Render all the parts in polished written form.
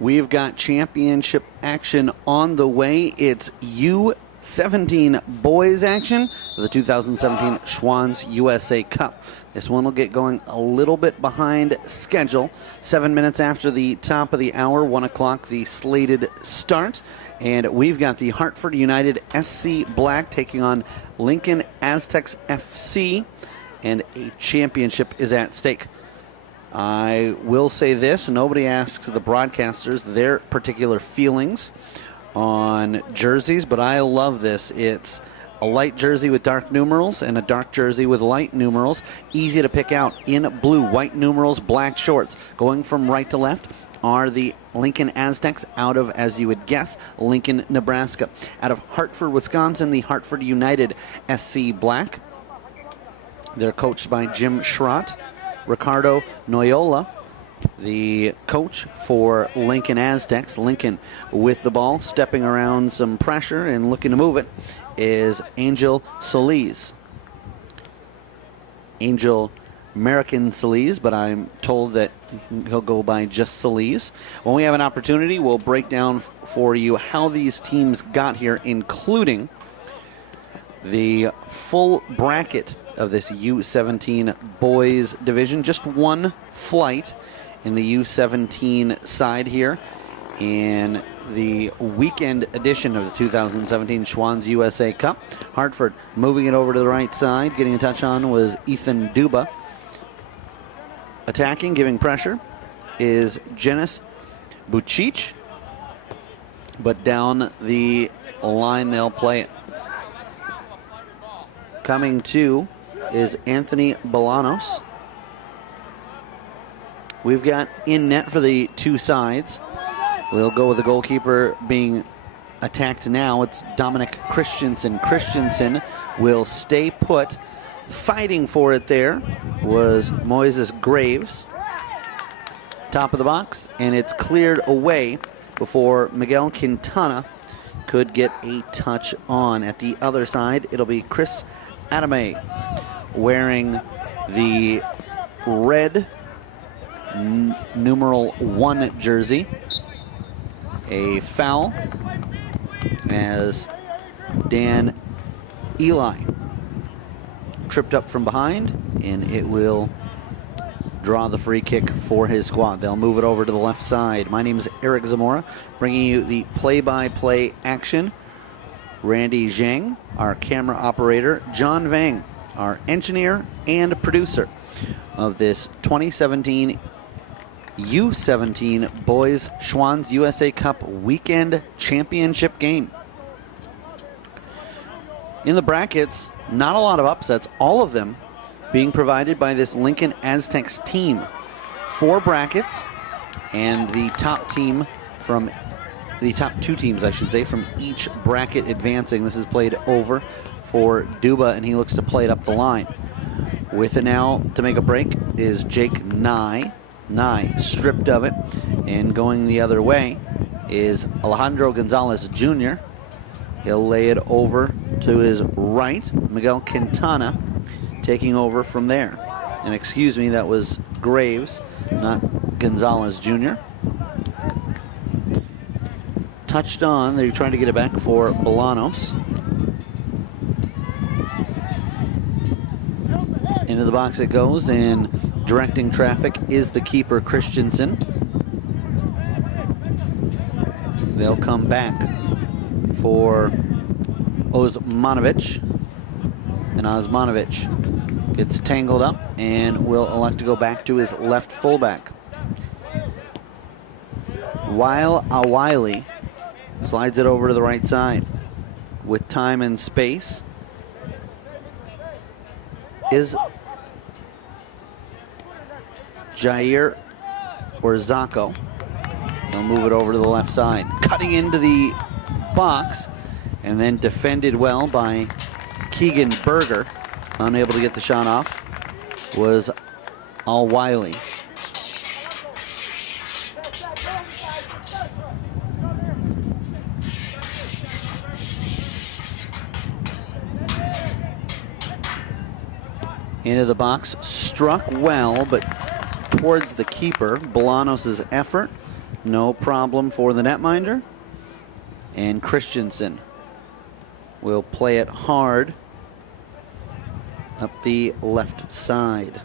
We've got championship action on the way. It's U17 boys action for the 2017 Schwann's USA Cup. This one will get going a little bit behind schedule. 7 minutes after the top of the hour, 1 o'clock, the slated start. And we've got the Hartford United SC Black taking on LincolnAztecs FC, and a championship is at stake. I will say this, nobody asks the broadcasters their particular feelings on jerseys, but I love this. It's a light jersey with dark numerals and a dark jersey with light numerals. Easy to pick out in blue, white numerals, black shorts. Going from right to left are the Lincoln Aztecs out of, as you would guess, Lincoln, Nebraska. Out of Hartford, Wisconsin, the Hartford United SC Black. They're coached by Jim Schrott. Ricardo Noyola, the coach for Lincoln Aztecs. Lincoln with the ball, stepping around some pressure and looking to move it, is Angel Solis. Angel American Solis, but I'm told that he'll go by just Solis. When we have an opportunity, we'll break down for you how these teams got here, including the full bracket of this U17 boys division. Just one flight in the U17 side here in the weekend edition of the 2017 Schwann's USA Cup. Hartford moving it over to the right side. Getting a touch on was Ethan Duba. Attacking, giving pressure, is Jenis Bucic. But down the line they'll play it. Coming to is Anthony Bolanos. We've got in net for the two sides. We'll go with the goalkeeper being attacked now. It's Dominic Christensen. Christensen will stay put. Fighting for it there was Moises Graves. Top of the box, and it's cleared away before Miguel Quintana could get a touch on. At the other side, it'll be Chris Adame wearing the red numeral 1 jersey. A foul as Dan Eli tripped up from behind, and it will draw the free kick for his squad. They'll move it over to the left side. My name is Eric Zamora, bringing you the play-by-play action. Randy Zhang, our camera operator. John Vang, our engineer and producer of this 2017 U17 Boys Schwann's USA Cup Weekend Championship game. In the brackets, not a lot of upsets, all of them being provided by this Lincoln Aztecs team. 4 brackets, and the top team from the top 2 teams, I should say, from each bracket advancing. This is played over for Duba, and he looks to play it up the line. With it now to make a break is Jake Nye. Nye stripped of it, and going the other way is Alejandro Gonzalez Jr. He'll lay it over to his right. Miguel Quintana taking over from there. And excuse me, that was Graves, not Gonzalez Jr. Touched on, they're trying to get it back for Bolanos. Into the box it goes, and directing traffic is the keeper, Christensen. They'll come back for Osmanovic, and Osmanovic gets tangled up and will elect to go back to his left fullback. While Awiley slides it over to the right side with time and space is Jair Orzako. They'll move it over to the left side. Cutting into the box, and then defended well by Keegan Berger. Unable to get the shot off was Al-Wiley. Into the box, struck well, but towards the keeper. Bolanos' effort No problem for the netminder. And Christensen will play it hard up the left side.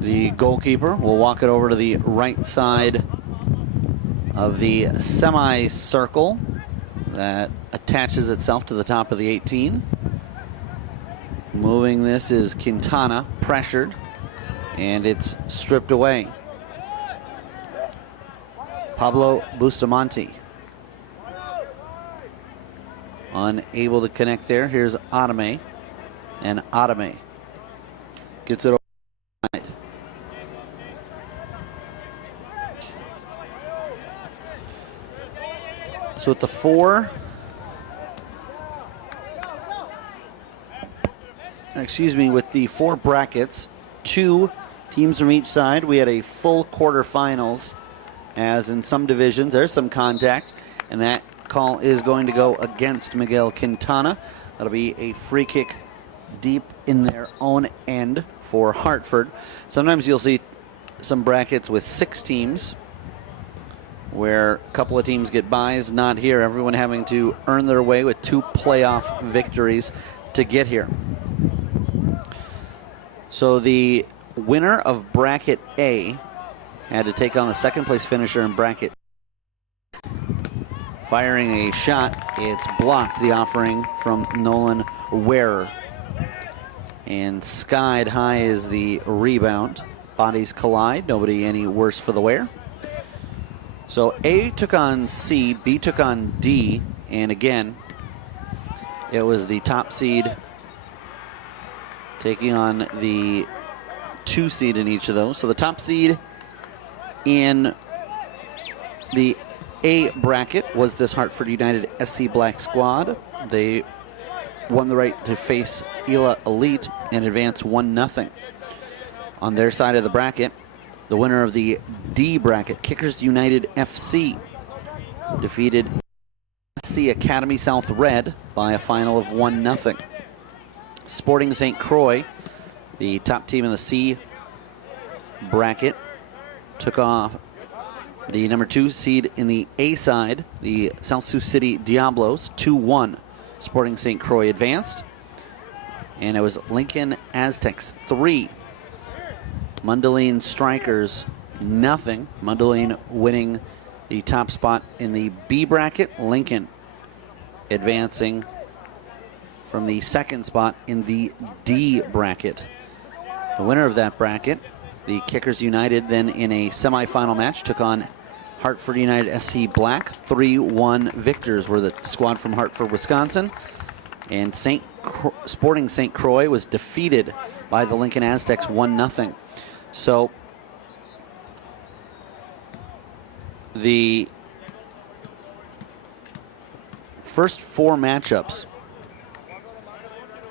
The goalkeeper will walk it over to the right side of the semicircle that attaches itself to the top of the 18. Moving this is Quintana, pressured, and it's stripped away. Pablo Bustamante unable to connect there. Here's Adame, and Adame gets it over. So at the 4, with the 4 brackets, 2 teams from each side, we had a full quarterfinals, as in some divisions there's some contact, and that call is going to go against Miguel Quintana. That'll be a free kick deep in their own end for Hartford. Sometimes you'll see some brackets with 6 teams, where a couple of teams get byes. Not here. Everyone having to earn their way with 2 playoff victories to get here. So the winner of bracket A had to take on the second place finisher in bracket. Firing a shot, it's blocked, the offering from Nolan Wearer. And skied high is the rebound. Bodies collide, nobody any worse for the wear. So A took on C, B took on D, and again, it was the top seed taking on the 2 seed in each of those. So the top seed in the A bracket was this Hartford United SC Black squad. They won the right to face Ela Elite and advance 1-0. On their side of the bracket, the winner of the D bracket, Kickers United FC, defeated SC Academy South Red by a final of 1-0. Sporting St. Croix, the top team in the C bracket, took off the number 2 seed in the A side, the South Sioux City Diablos, 2-1. Sporting St. Croix advanced. And it was Lincoln Aztecs 3. Mundelein Strikers, 0. Mundelein winning the top spot in the B bracket. Lincoln advancing from the second spot in the D bracket. The winner of that bracket, the Kickers United, then in a semifinal match took on Hartford United SC Black. 3-1 victors were the squad from Hartford, Wisconsin. And Sporting St. Croix was defeated by the Lincoln Aztecs 1-0. So the first 4 matchups,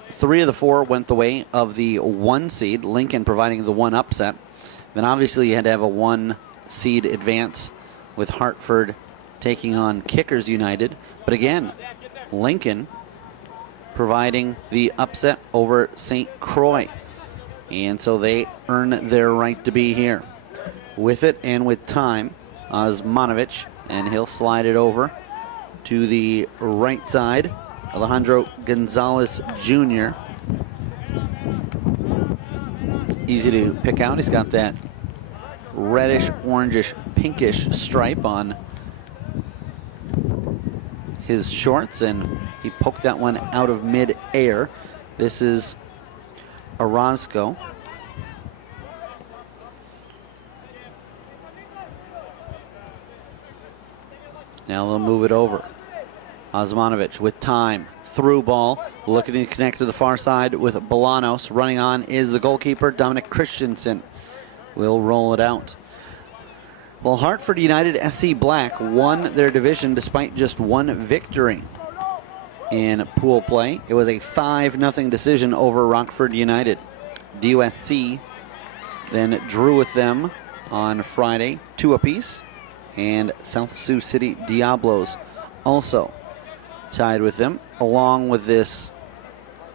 3 of the 4 went the way of the 1 seed, Lincoln providing the 1 upset. Then obviously you had to have a 1 seed advance with Hartford taking on Kickers United. But again, Lincoln providing the upset over St. Croix. And so they earn their right to be here. With it and with time, Osmanovic, and he'll slide it over to the right side. Alejandro Gonzalez Jr. Easy to pick out. He's got that reddish, orangish, pinkish stripe on his shorts, and he poked that one out of mid-air. This is Orozco. Now they'll move it over. Osmanovic with time. Through ball. Looking to connect to the far side with Bolanos. Running on is the goalkeeper, Dominic Christensen. Will roll it out. Well, Hartford United SC Black won their division despite just 1 victory in pool play. It was a 5-0 decision over Rockford United. DUSC then drew with them on Friday, 2 apiece, and South Sioux City Diablos also tied with them, along with this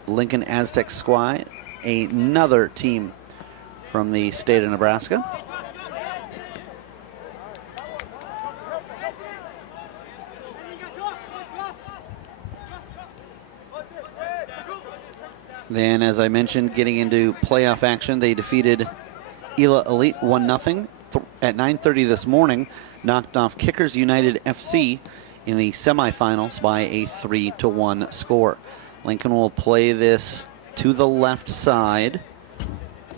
Lincoln Aztecs squad, another team from the state of Nebraska. Then, as I mentioned, getting into playoff action, they defeated Ela Elite 1-0 at 9:30 this morning, knocked off Kickers United FC in the semifinals by a 3-1 score. Lincoln will play this to the left side.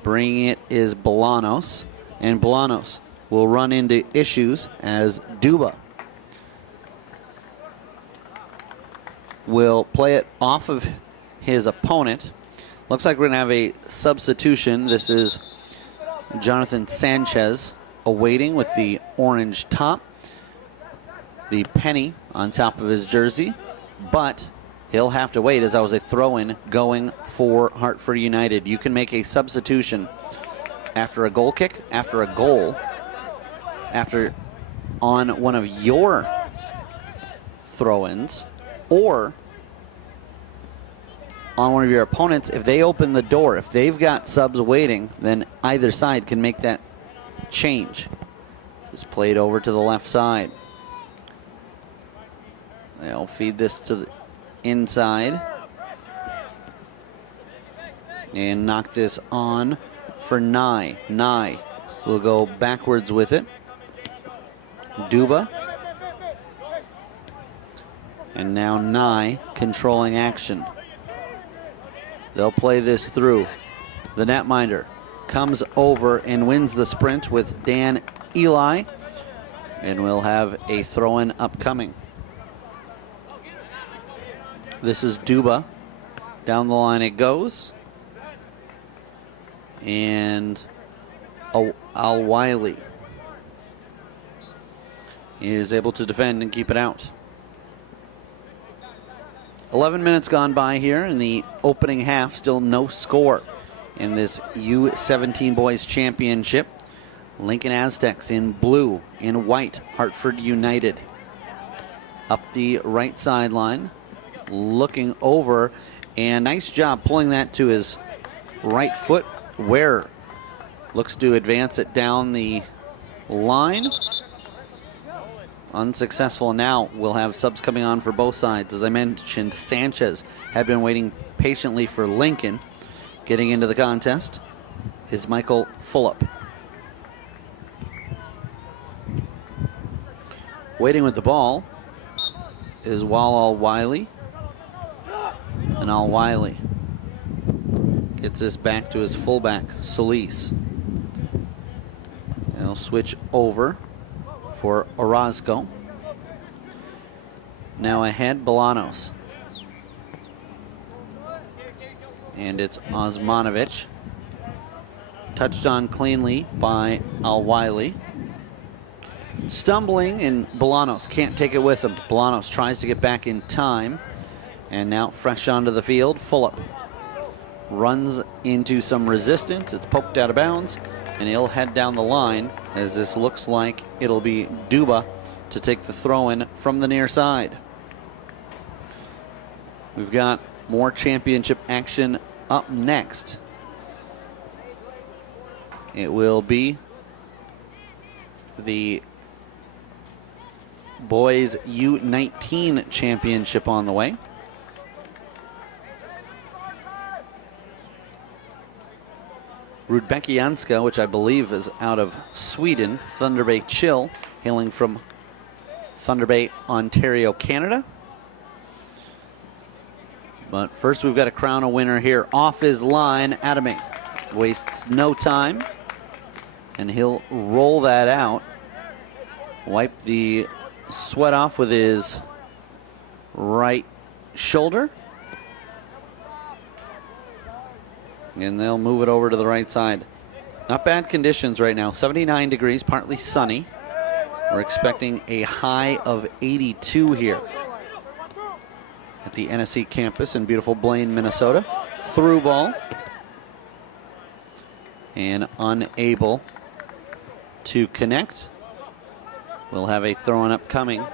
Bringing it is Bolanos, and Bolanos will run into issues as Duba will play it off of his opponent. Looks like we're going to have a substitution. This is Jonathan Sanchez awaiting with the orange top, the penny on top of his jersey, but he'll have to wait, as that was a throw-in going for Hartford United. You can make a substitution after a goal kick, after a goal, after on one of your throw-ins, or on one of your opponents. If they open the door, if they've got subs waiting, then either side can make that change. It's played over to the left side. They'll feed this to the inside and knock this on for Nye. Nye will go backwards with it. Duba. And now Nye controlling action. They'll play this through. The netminder comes over and wins the sprint with Dan Eli, and we'll have a throw-in upcoming. This is Duba. Down the line it goes. And Al Wiley is able to defend and keep it out. 11 minutes gone by here in the opening half. Still no score in this U17 Boys Championship. Lincoln Aztecs in blue, in white, Hartford United. Up the right sideline, looking over, and nice job pulling that to his right foot. Ware looks to advance it down the line. Unsuccessful. Now we'll have subs coming on for both sides. As I mentioned, Sanchez had been waiting patiently for Lincoln. Getting into the contest is Michael Fulop. Waiting with the ball is Al Wiley. And Al Wiley gets this back to his fullback, Solis. They'll switch over for Orozco. Now ahead, Bolanos. And it's Osmanovic. Touched on cleanly by Al Wiley. Stumbling, and Bolanos can't take it with him. Bolanos tries to get back in time. And now fresh onto the field, Fulop runs into some resistance. It's poked out of bounds, and he'll head down the line, as this looks like it'll be Duba to take the throw-in from the near side. We've got more championship action up next. It will be the Boys U19 Championship on the way. Rudbeckianska, which I believe is out of Sweden. Thunder Bay Chill, hailing from Thunder Bay, Ontario, Canada. But first we've got to crown a winner here. Off his line, Adame wastes no time, and he'll roll that out. Wipe the sweat off with his right shoulder. And they'll move it over to the right side. Not bad conditions right now. 79 degrees, partly sunny. We're expecting a high of 82 here at the NSC campus in beautiful Blaine, Minnesota. Through ball. And unable to connect. We'll have a throw-in upcoming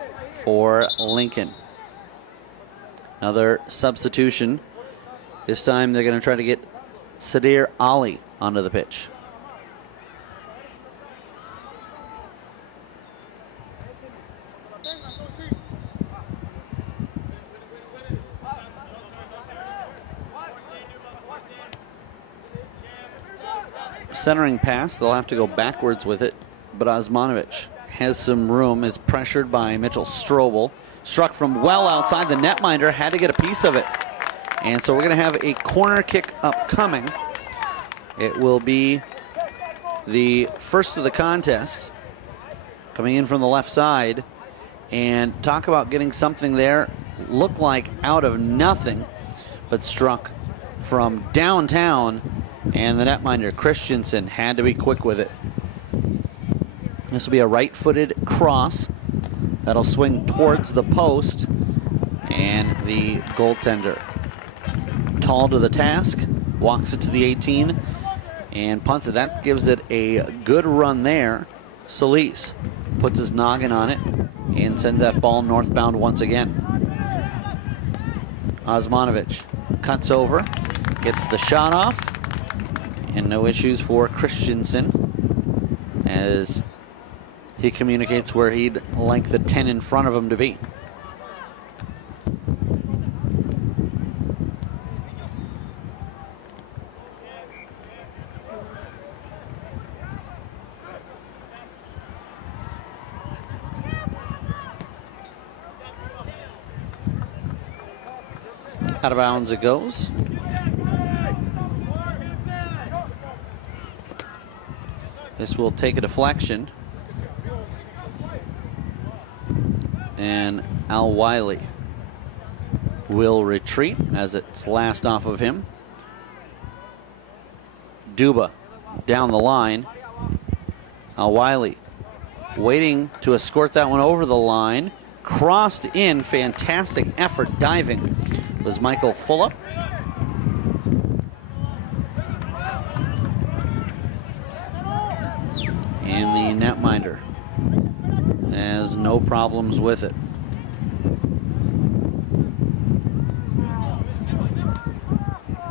for Lincoln. Another substitution. This time they're going to try to get Sadir Ali onto the pitch. Centering pass, they'll have to go backwards with it, but Osmanovic has some room, is pressured by Mitchell Strobel. Struck from well outside the netminder, had to get a piece of it. And so we're going to have a corner kick upcoming. It will be the first of the contest, coming in from the left side. And talk about getting something there, looked like out of nothing, but struck from downtown. And the netminder, Christensen, had to be quick with it. This will be a right-footed cross that'll swing towards the post. And the goaltender, tall to the task, walks it to the 18 and punts it. That gives it a good run there. Solis puts his noggin on it and sends that ball northbound once again. Osmanovic cuts over, gets the shot off, and no issues for Christensen as he communicates where he'd like the 10 in front of him to be. Out of bounds it goes. This will take a deflection. And Al Wiley will retreat as it's last off of him. Duba down the line. Al Wiley waiting to escort that one over the line. Crossed in, fantastic effort diving was Michael Fulop. And the netminder has no problems with it.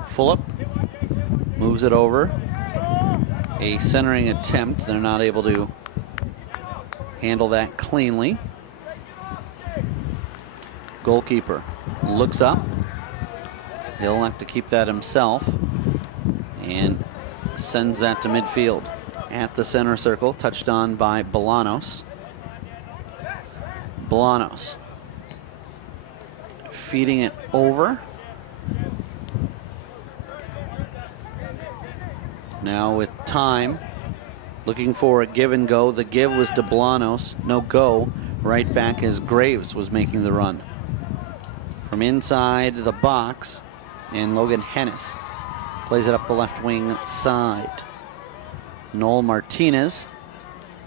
Fulop moves it over. A centering attempt. They're not able to handle that cleanly. Goalkeeper looks up. He'll have to keep that himself and sends that to midfield. At the center circle, touched on by Bolanos. Bolanos feeding it over. Now with time, looking for a give and go. The give was to Bolanos, no go. Right back as Graves was making the run. From inside the box, and Logan Hennis plays it up the left wing side. Noel Martinez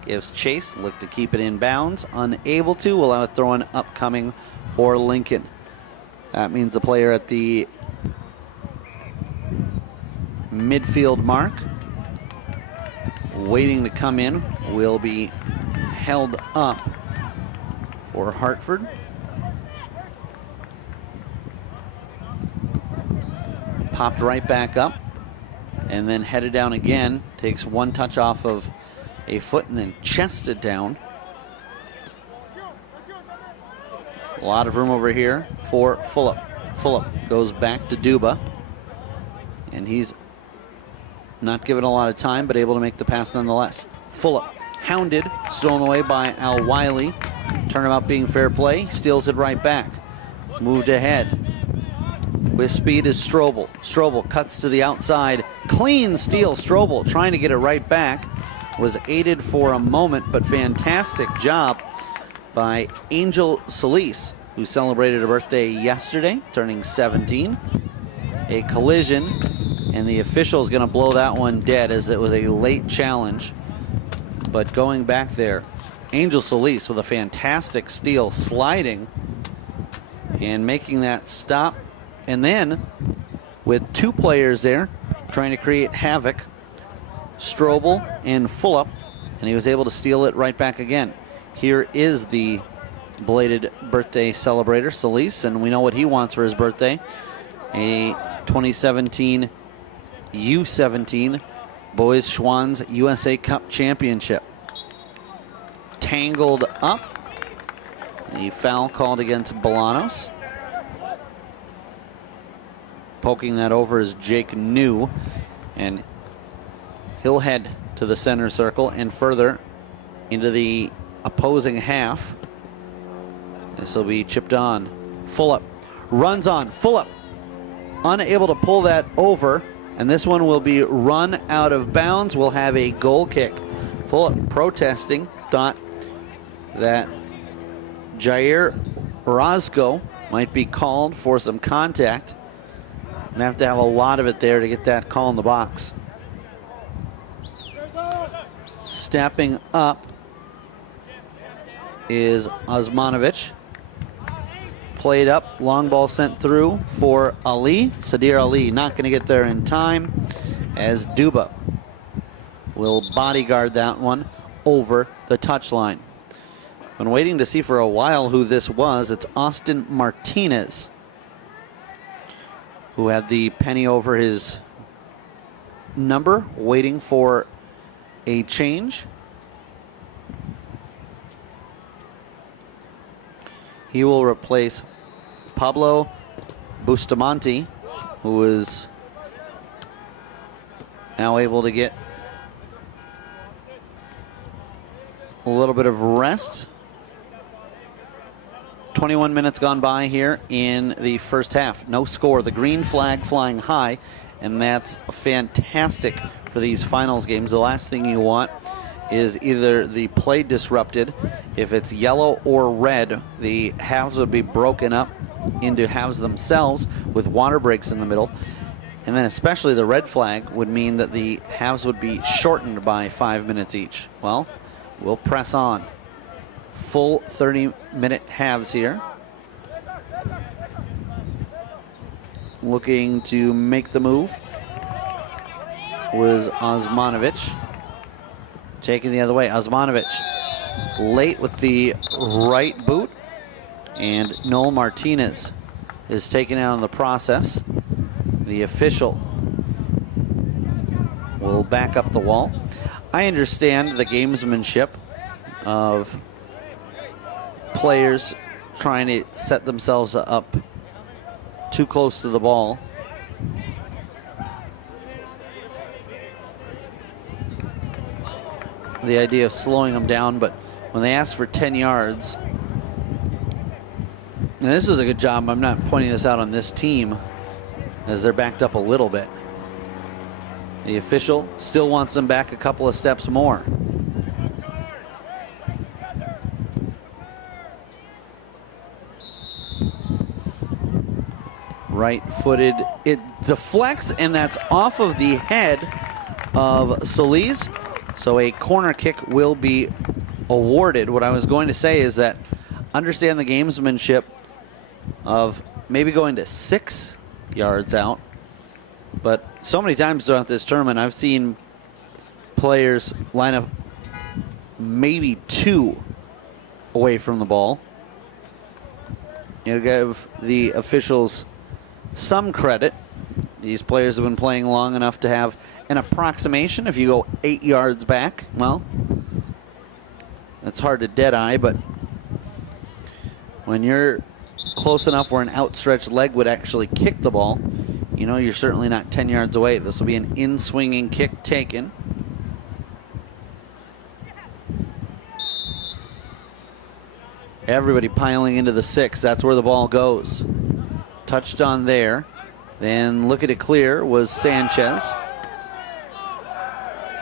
gives chase, look to keep it in bounds. Unable to, will have a throw-in upcoming for Lincoln. That means the player at the midfield mark, waiting to come in, will be held up for Hartford. Popped right back up and then headed down again. Takes one touch off of a foot and then chested down. A lot of room over here for Fulop. Fulop goes back to Duba, and he's not given a lot of time, but able to make the pass nonetheless. Fulop hounded, stolen away by Al Wiley. Turnabout being fair play, steals it right back. Moved ahead. With speed is Strobel. Strobel cuts to the outside. Clean steal. Strobel trying to get it right back. Was aided for a moment, but fantastic job by Angel Solis, who celebrated a birthday yesterday, turning 17. A collision, and the official is going to blow that one dead as it was a late challenge. But going back there, Angel Solis with a fantastic steal, sliding and making that stop. And then, with two players there, trying to create havoc, Strobel and Fulop, and he was able to steal it right back again. Here is the belated birthday celebrator, Solis, and we know what he wants for his birthday. A 2017 U17 Boys Schwann's USA Cup Championship. Tangled up. A foul called against Bolanos. Poking that over is Jake New, and he'll head to the center circle and further into the opposing half. This will be chipped on. Full up. Runs on. Full up. Unable to pull that over, and this one will be run out of bounds. We'll have a goal kick. Full up protesting. Thought that Jair Orozco might be called for some contact. Gonna have to have a lot of it there to get that call in the box. Stepping up is Osmanovic. Played up, long ball sent through for Ali. Sadir Ali not going to get there in time, as Duba will bodyguard that one over the touchline. Been waiting to see for a while who this was. It's Austin Martinez, who had the penny over his number, waiting for a change. He will replace Pablo Bustamante, who is now able to get a little bit of rest. 21 minutes gone by here in the first half. No score. The green flag flying high, and that's fantastic for these finals games. The last thing you want is either the play disrupted. If it's yellow or red, the halves would be broken up into halves themselves with water breaks in the middle. And then especially the red flag would mean that the halves would be shortened by 5 minutes each. Well, we'll press on. Full 30-minute halves here. Looking to make the move was Osmanovic. Taking the other way, Osmanovic late with the right boot, and Noel Martinez is taken out in the process. The official will back up the wall. I understand the gamesmanship of players trying to set themselves up too close to the ball. The idea of slowing them down, but when they ask for 10 yards, and this is a good job, I'm not pointing this out on this team, as they're backed up a little bit. The official still wants them back a couple of steps more. Right-footed, it deflects, and that's off of the head of Solis. So a corner kick will be awarded. What I was going to say is that understand the gamesmanship of maybe going to 6 yards out. But so many times throughout this tournament, I've seen players line up maybe 2 away from the ball. You give the officials some credit. These players have been playing long enough to have an approximation. If you go 8 yards back, well, that's hard to dead-eye, but when you're close enough where an outstretched leg would actually kick the ball, you know you're certainly not 10 yards away. This will be an in-swinging kick taken. Everybody piling into the 6. That's where the ball goes. Touched on there. Then look at it clear was Sanchez.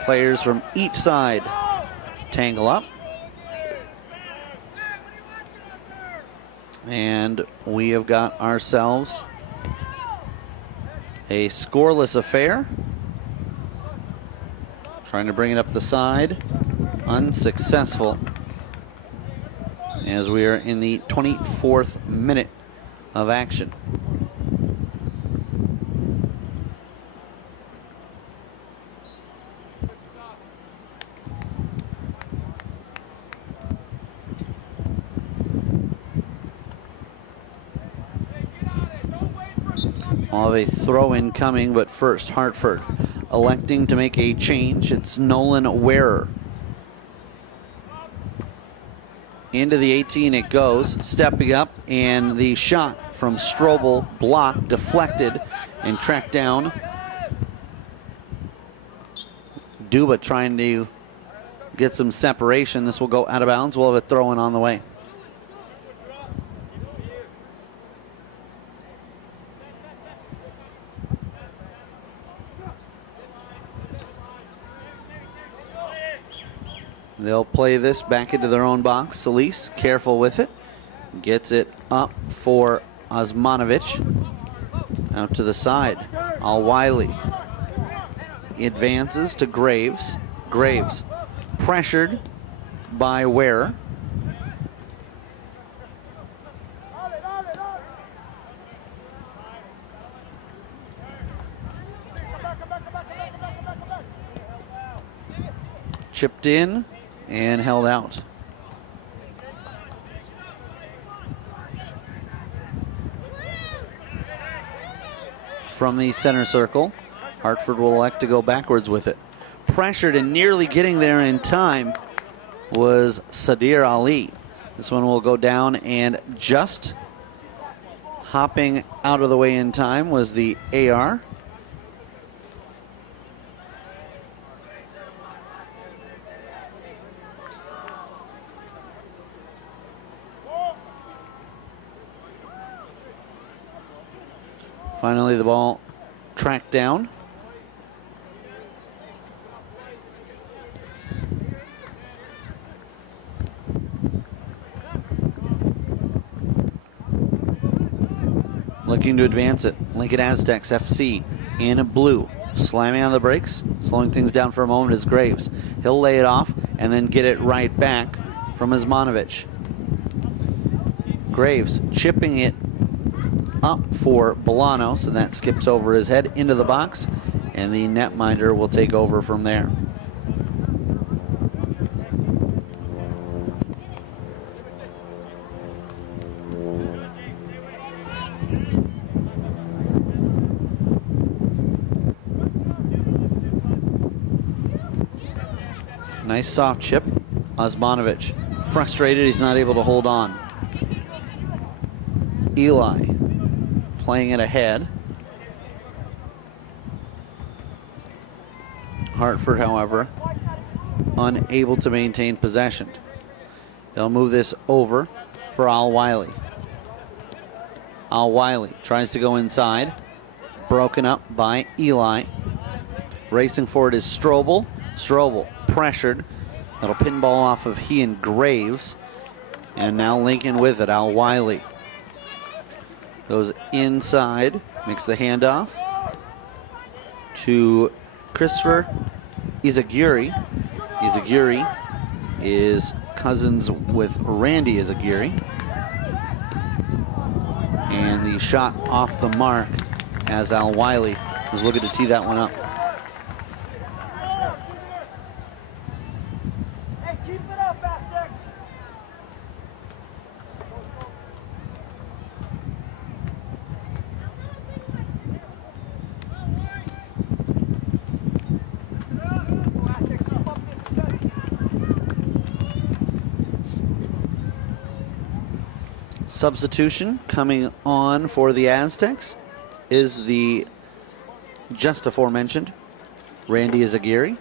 Players from each side tangle up. And we have got ourselves a scoreless affair. Trying to bring it up the side. Unsuccessful, as we are in the 24th minute of action. We'll have a throw-in coming, but first Hartford electing to make a change. It's Nolan Wearer. Into the 18 it goes, stepping up, and the shot from Strobel blocked, deflected, and tracked down. Duba trying to get some separation. This will go out of bounds. We'll have a throw-in on the way. They'll play this back into their own box. Solis, careful with it. Gets it up for Osmanovic. Out to the side. Al Wiley. He advances to Graves. Graves pressured by Ware. Chipped in and held out. From the center circle, Hartford will elect to go backwards with it. Pressured and nearly getting there in time was Sadir Ali. This one will go down, and just hopping out of the way in time was the AR. Finally, the ball tracked down. Looking to advance it. Lincoln Aztecs FC in blue. Slamming on the brakes, slowing things down for a moment is Graves. He'll lay it off and then get it right back from Osmanovic. Graves chipping it up for Bolanos, and that skips over his head into the box, and the netminder will take over from there. Nice soft chip. Osmanovic frustrated, he's not able to hold on. Eli playing it ahead. Hartford, however, unable to maintain possession. They'll move this over for Al Wiley. Al Wiley tries to go inside. Broken up by Eli. Racing forward is Strobel. Strobel pressured. Little pinball off of he and Graves. And now Lincoln with it. Al Wiley goes inside, makes the handoff to Christopher Izaguri. Izaguri is cousins with Randy Izaguri. And the shot off the mark as Al Wiley was looking to tee that one up. Substitution coming on for the Aztecs is the just aforementioned Randy Izaguri.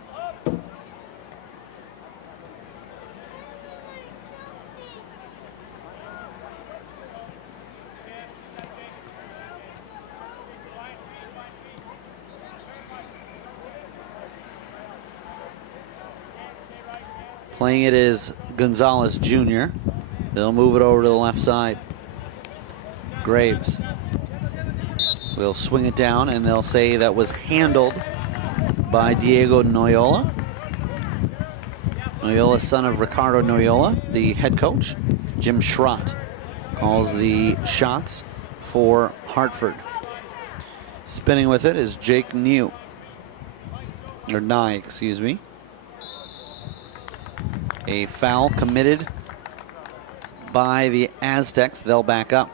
Playing it is Gonzalez Jr. They'll move it over to the left side. Graves will swing it down, and they'll say that was handled by Diego Noyola. Noyola, son of Ricardo Noyola, the head coach. Jim Schrott calls the shots for Hartford. Spinning with it is Jake Nye, excuse me. A foul committed by the Aztecs. They'll back up.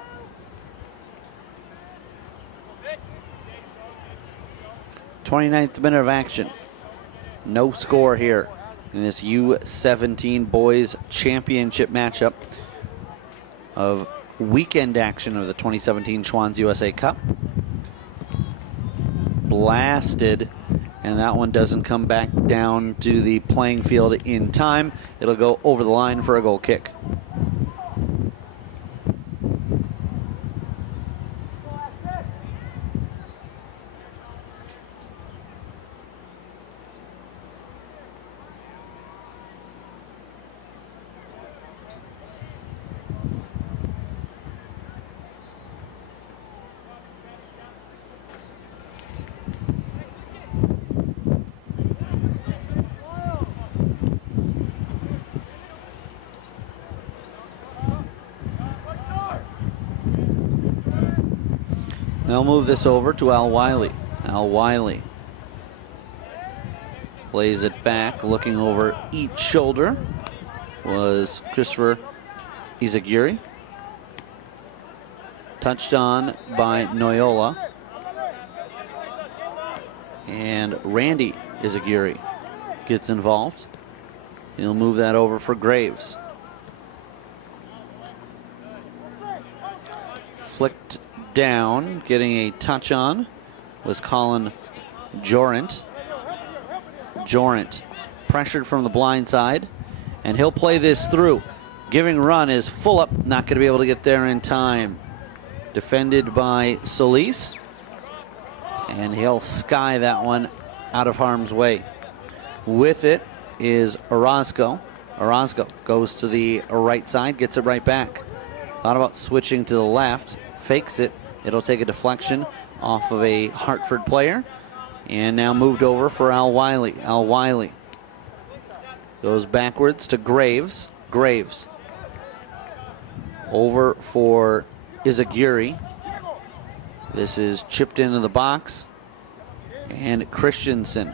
29th minute of action. No score here in this U17 Boys Championship matchup of weekend action of the 2017 Schwann's USA Cup. Blasted, and that one doesn't come back down to the playing field in time. It'll go over the line for a goal kick. They'll move this over to Al Wiley. Al Wiley plays it back, looking over each shoulder was Christopher Izagiri. Touched on by Noyola. And Randy Izagiri gets involved. He'll move that over for Graves. Flicked down, getting a touch on, was Colin Jorant. Jorant pressured from the blind side, and he'll play this through. Giving run is full up, not going to be able to get there in time. Defended by Solis, and he'll sky that one out of harm's way. With it is Orozco. Orozco goes to the right side, gets it right back. Thought about switching to the left, fakes it. It'll take a deflection off of a Hartford player, and now moved over for Al Wiley. Al Wiley goes backwards to Graves. Graves over for Izagiri. This is chipped into the box, and Christensen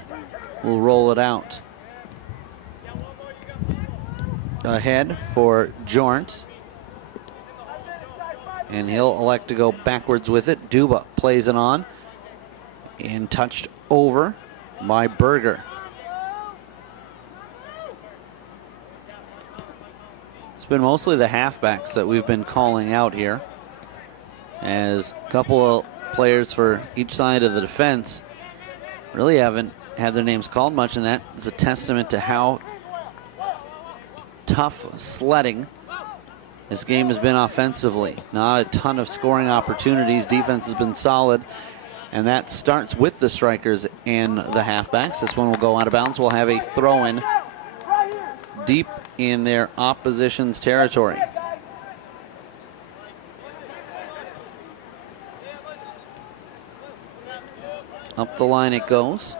will roll it out. Ahead for Jornt, and he'll elect to go backwards with it. Duba plays it on, and touched over by Berger. It's been mostly the halfbacks that we've been calling out here, as a couple of players for each side of the defense really haven't had their names called much, and that is a testament to how tough sledding this game has been offensively. Not a ton of scoring opportunities. Defense has been solid, and that starts with the strikers and the halfbacks. This one will go out of bounds. We'll have a throw-in deep in their opposition's territory. Up the line it goes.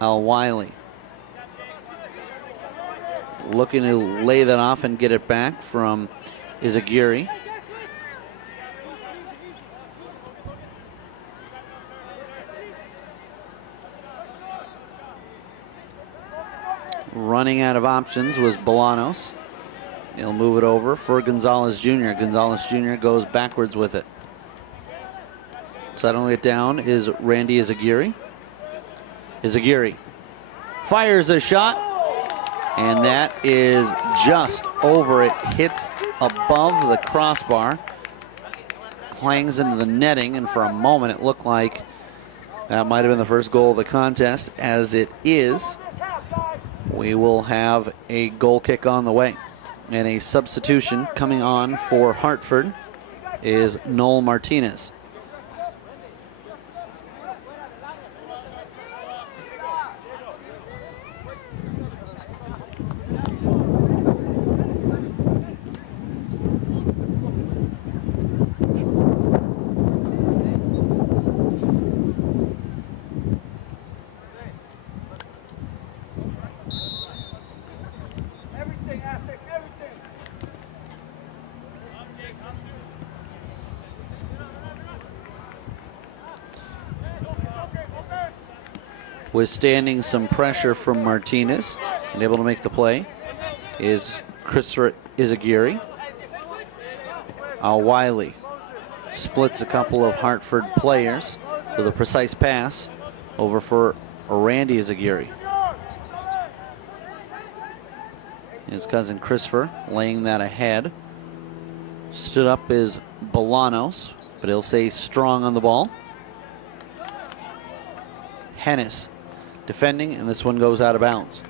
Al Wiley looking to lay that off and get it back from Izagiri. Running out of options was Bolanos. He'll move it over for Gonzalez Jr. Gonzalez Jr. goes backwards with it. Settling it down is Randy Izagiri. Izagiri fires a shot, and that is just over. It hits above the crossbar, clangs into the netting, and for a moment it looked like that might have been the first goal of the contest. As it is, we will have a goal kick on the way. And a substitution coming on for Hartford is Noel Martinez. Withstanding some pressure from Martinez and able to make the play is Christopher Izagiri. Al Wiley splits a couple of Hartford players with a precise pass over for Randy Azaguirre. His cousin Christopher laying that ahead. Stood up is Bolanos, but he'll stay strong on the ball. Hennis defending, and this one goes out of bounds.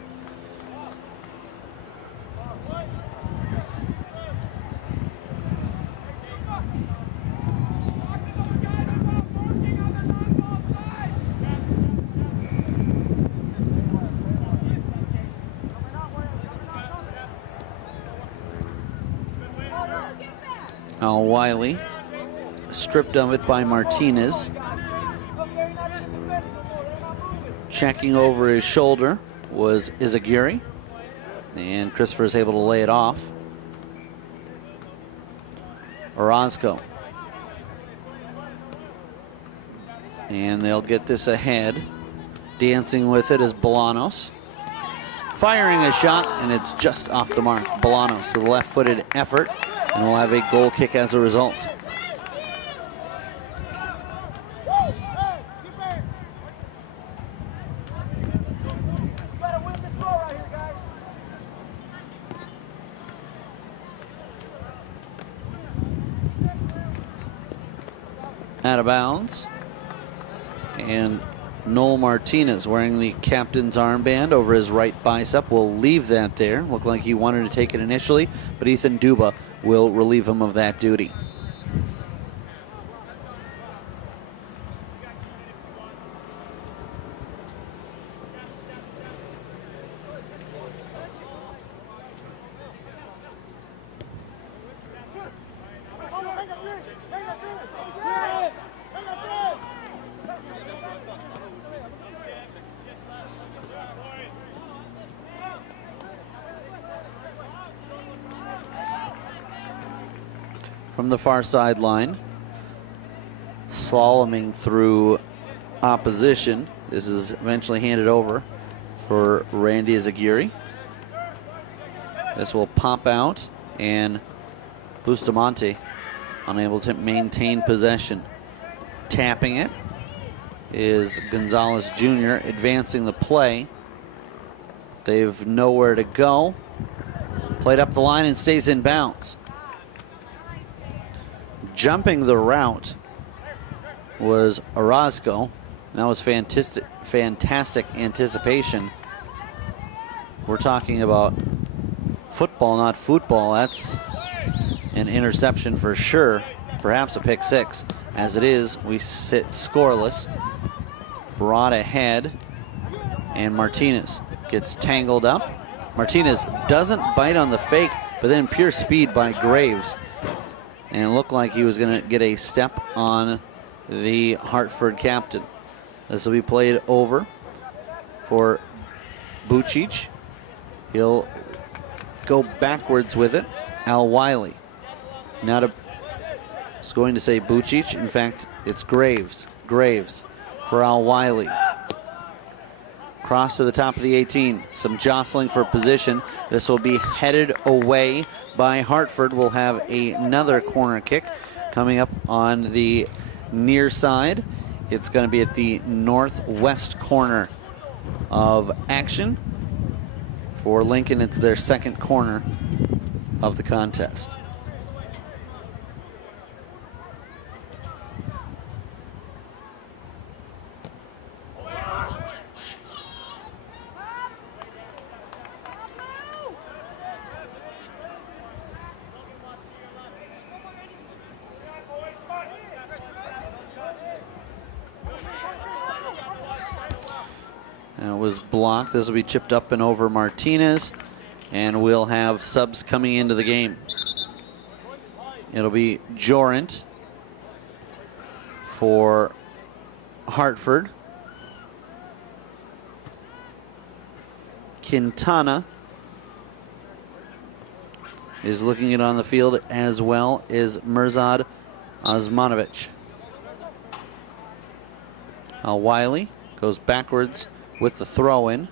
Al Wiley stripped of it by Martinez. Checking over his shoulder was Izaguirre, and Christopher is able to lay it off. Orozco. And they'll get this ahead. Dancing with it is Bolanos. Firing a shot, and it's just off the mark. Bolanos with a left-footed effort, and will have a goal kick as a result. Out of bounds. And Noel Martinez, wearing the captain's armband over his right bicep, will leave that there. Looked like he wanted to take it initially, but Ethan Duba will relieve him of that duty. From the far sideline, slaloming through opposition. This is eventually handed over for Randy Azaguirre. This will pop out, and Bustamante unable to maintain possession. Tapping it is Gonzalez Jr. advancing the play. They've nowhere to go. Played up the line and stays in bounds. Jumping the route was Orozco. That was fantastic anticipation. We're talking about football, not football. That's an interception for sure. Perhaps a pick six. As it is, we sit scoreless. Brought ahead, and Martinez gets tangled up. Martinez doesn't bite on the fake, but then pure speed by Graves. And it looked like he was going to get a step on the Hartford captain. This will be played over for Bucic. He'll go backwards with it. Al Wiley. Not a. I was going to say Bucic. In fact, it's Graves. Graves for Al Wiley. Cross to the top of the 18. Some jostling for position. This will be headed away by Hartford. We'll have another corner kick coming up on the near side. It's going to be at the northwest corner of action. For Lincoln, it's their second corner of the contest. And it was blocked. This will be chipped up and over Martinez, and we'll have subs coming into the game. It'll be Jorant for Hartford. Quintana is looking it on the field, as well as Mirzad Osmanovic. Al Wiley goes backwards with the throw in.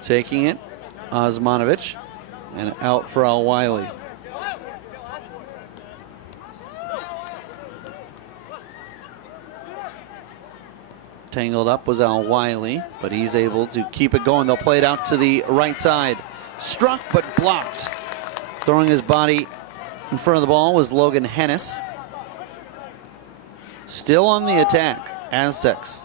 Taking it, Osmanovic, and out for Al Wiley. Tangled up was Al Wiley, but he's able to keep it going. They'll play it out to the right side. Struck but blocked. Throwing his body in front of the ball was Logan Hennis. Still on the attack, Aztecs.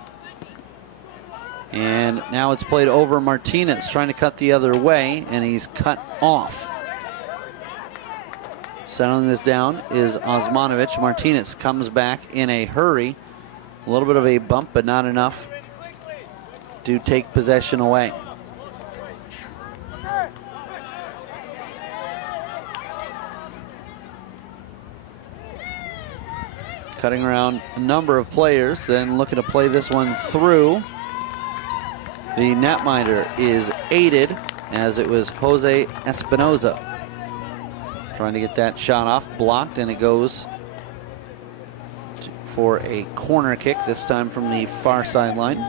And now it's played over Martinez, trying to cut the other way, and he's cut off. Settling this down is Osmanovic. Martinez comes back in a hurry. A little bit of a bump, but not enough to take possession away. Cutting around a number of players, then looking to play this one through. The netminder is aided, as it was Jose Espinoza. Trying to get that shot off, blocked, and it goes for a corner kick, this time from the far sideline.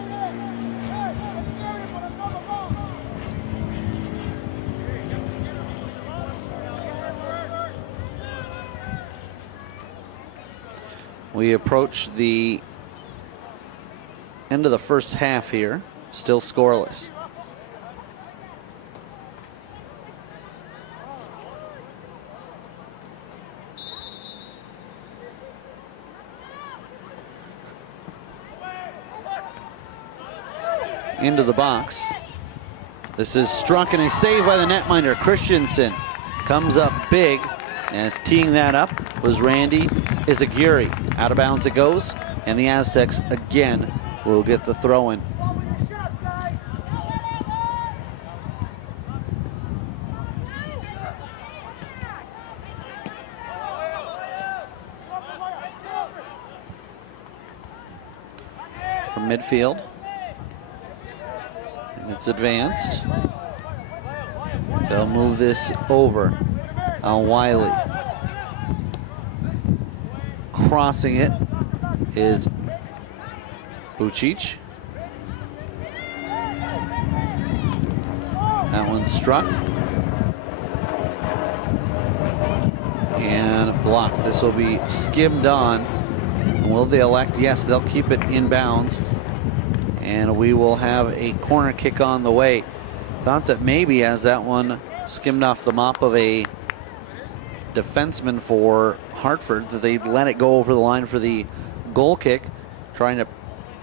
We approach the end of the first half here, still scoreless. Into the box. This is struck and a save by the netminder. Christensen comes up big, as teeing that up was Randy Izaguri. Out of bounds it goes, and the Aztecs again will get the throw in. From midfield. It's advanced. They'll move this over on Wiley. Crossing it is Bucic. That one struck. And blocked. This will be skimmed on. Will they elect? Yes, they'll keep it in bounds. And we will have a corner kick on the way. Thought that maybe, as that one skimmed off the mop of a defenseman for Hartford, that they'd let it go over the line for the goal kick, trying to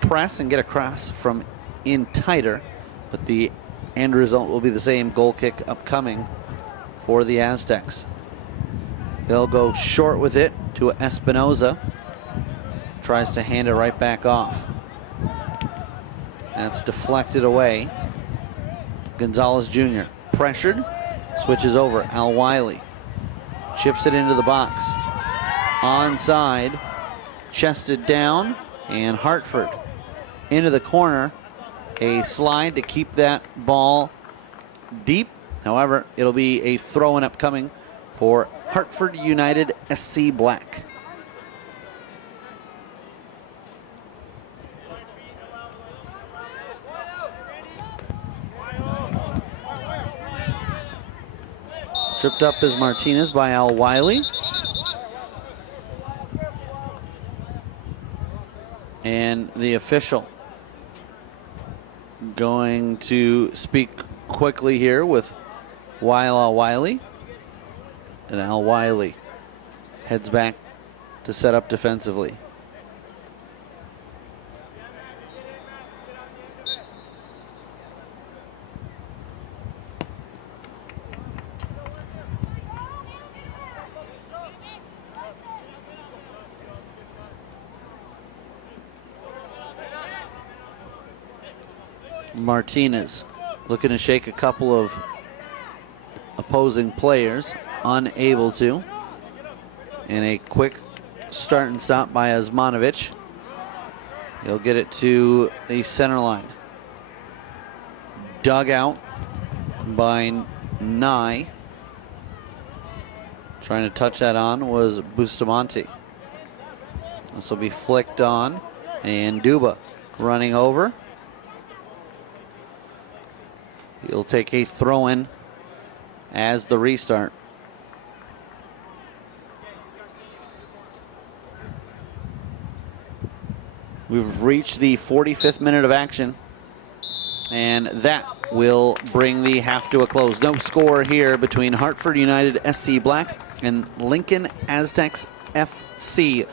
press and get across from in tighter. But the end result will be the same, goal kick upcoming for the Aztecs. They'll go short with it to Espinoza. Tries to hand it right back off. That's deflected away. Gonzalez Jr. pressured, switches over. Al Wiley chips it into the box. Onside, chested down, and Hartford into the corner. A slide to keep that ball deep. However, it'll be a throw-in upcoming for Hartford United SC Black. Tripped up is Martinez by Al Wiley. And the official going to speak quickly here with Al Wiley. And Al Wiley heads back to set up defensively. Martinez looking to shake a couple of opposing players, unable to. And a quick start and stop by Osmanovic. He'll get it to the center line. Dug out by Nye. Trying to touch that on was Bustamante. This will be flicked on, and Duba running over. He'll take a throw-in as the restart. We've reached the 45th minute of action, and that will bring the half to a close. No score here between Hartford United SC Black and Lincoln Aztecs FC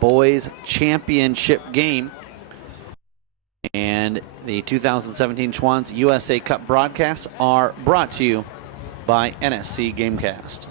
boys championship game. And the 2017 Schwann's USA Cup broadcasts are brought to you by NSC Gamecast.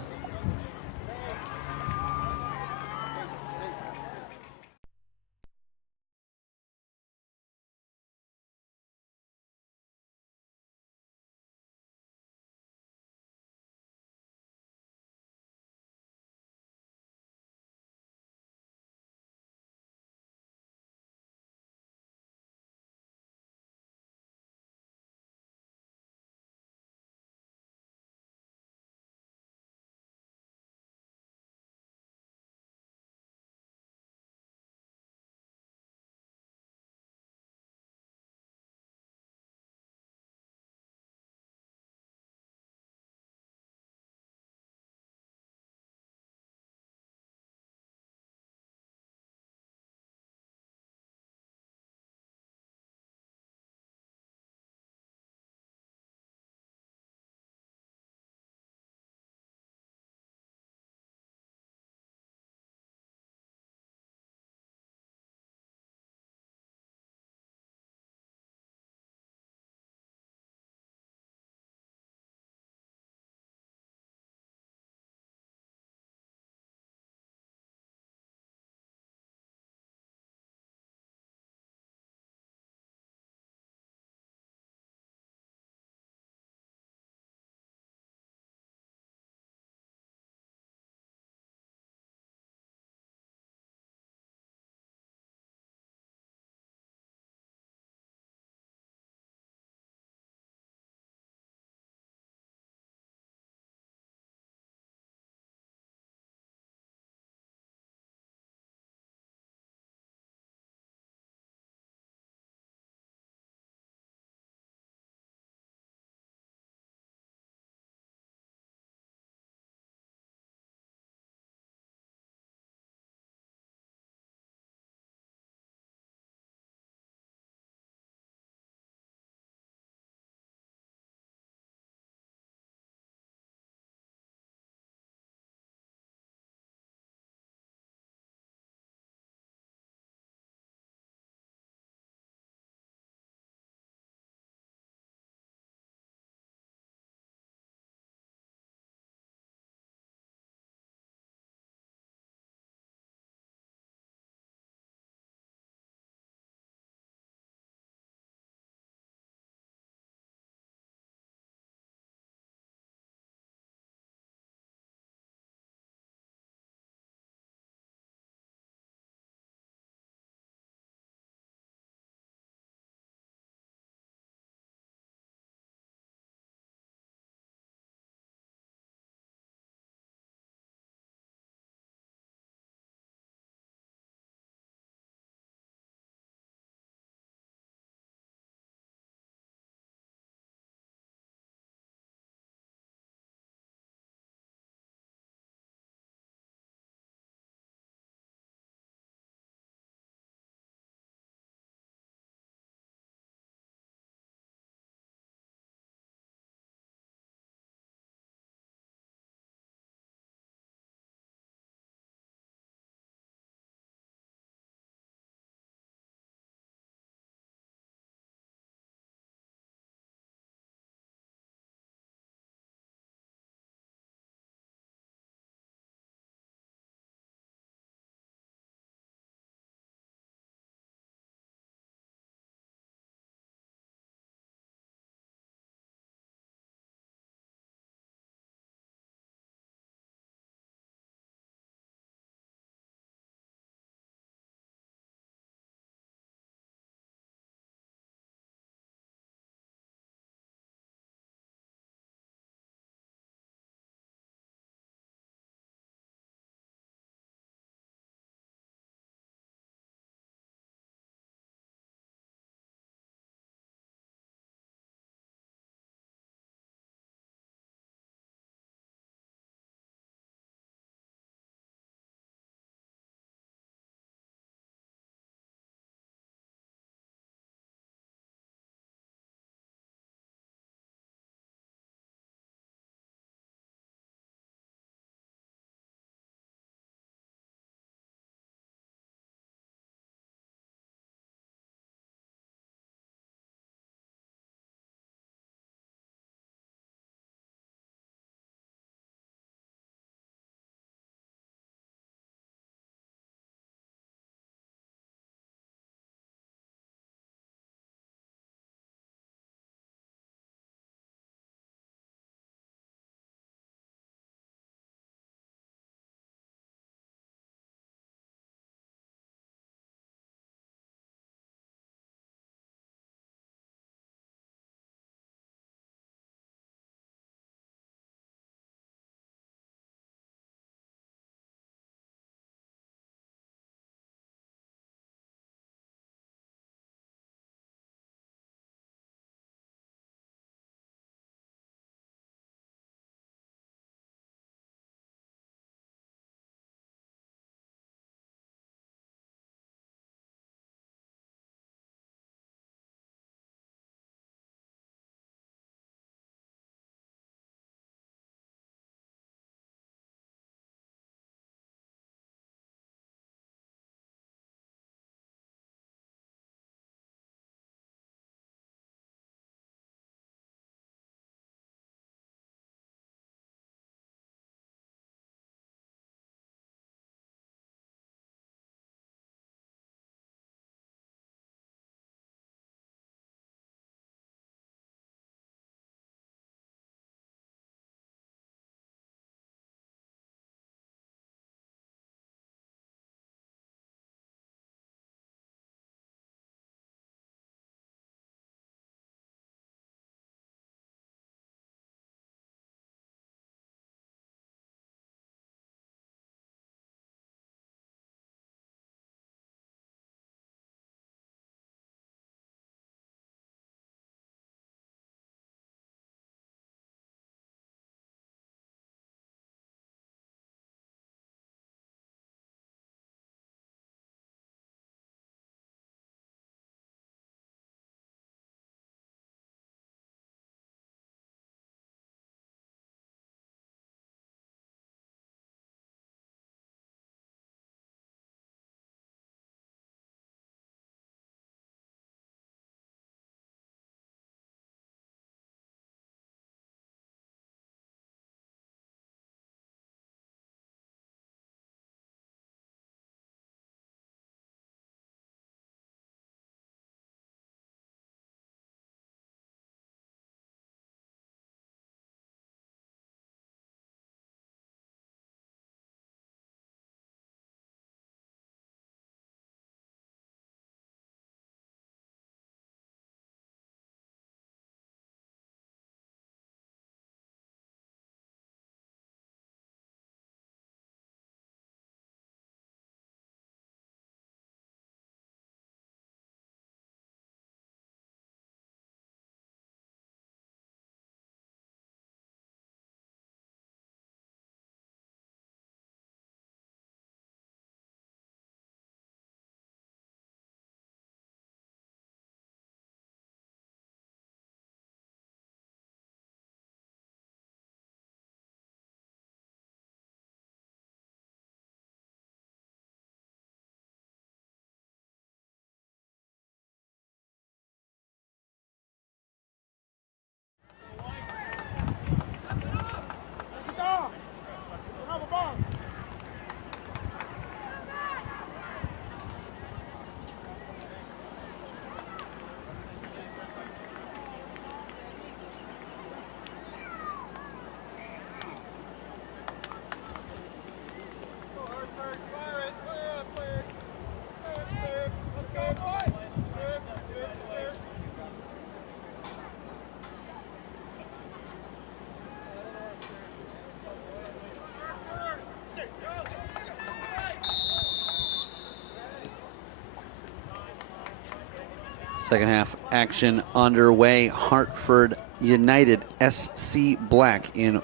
Second half action underway. Hartford United SC Black in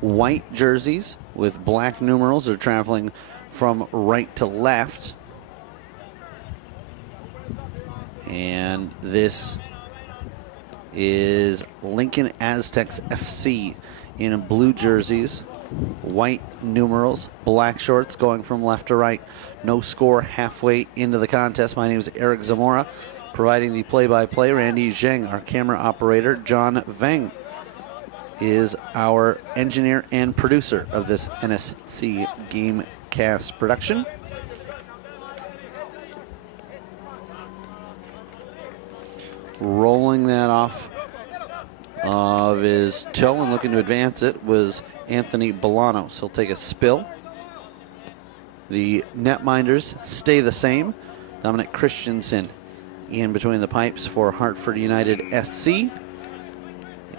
white jerseys with black numerals. They're traveling from right to left. And this is LincolnAztecs FC in blue jerseys, white numerals, black shorts going from left to right. No score halfway into the contest. My name is Eric Zamora, providing the play-by-play. Randy Zheng, our camera operator. John Veng is our engineer and producer of this NSC Gamecast production. Rolling that off of his toe and looking to advance it was Anthony Bolanos. He'll take a spill. The netminders stay the same. Dominic Christensen in between the pipes for Hartford United SC.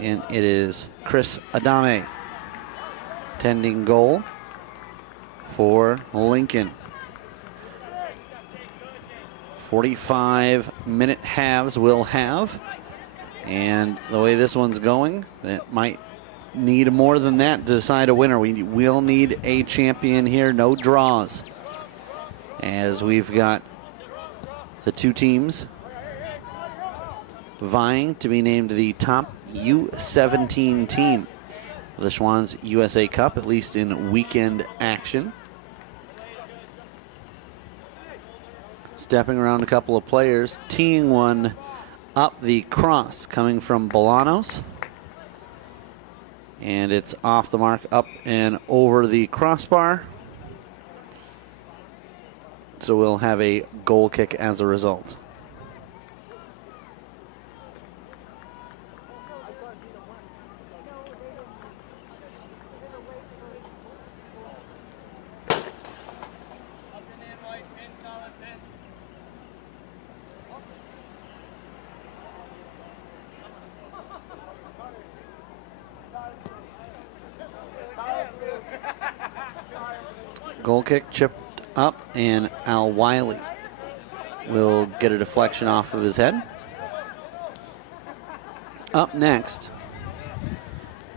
And it is Chris Adame tending goal for Lincoln. 45-minute halves we'll have. And the way this one's going, it might need more than that to decide a winner. We will need a champion here, no draws. As we've got the two teams vying to be named the top U17 team of the Schwann's USA Cup, at least in weekend action. Stepping around a couple of players, teeing one up the cross coming from Bolanos. And it's off the mark, up and over the crossbar. So we'll have a goal kick as a result. Goal kick chipped up, and Al Wiley will get a deflection off of his head. Up next,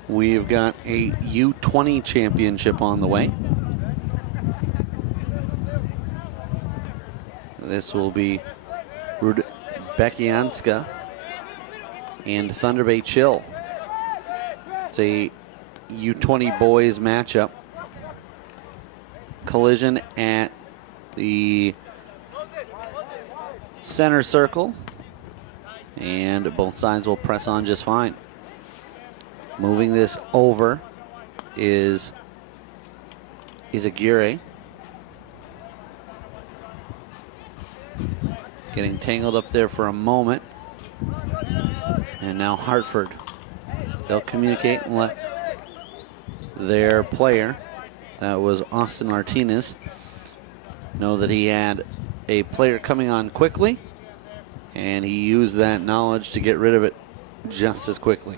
we've got a U20 championship on the way. This will be Rudbekianska and Thunder Bay Chill. It's a U20 boys matchup. Collision at the center circle, and both sides will press on just fine. Moving this over is Izaguirre. Getting tangled up there for a moment. And now Hartford. They'll communicate and let their player, that was Austin Martinez, know that he had a player coming on quickly, and he used that knowledge to get rid of it just as quickly.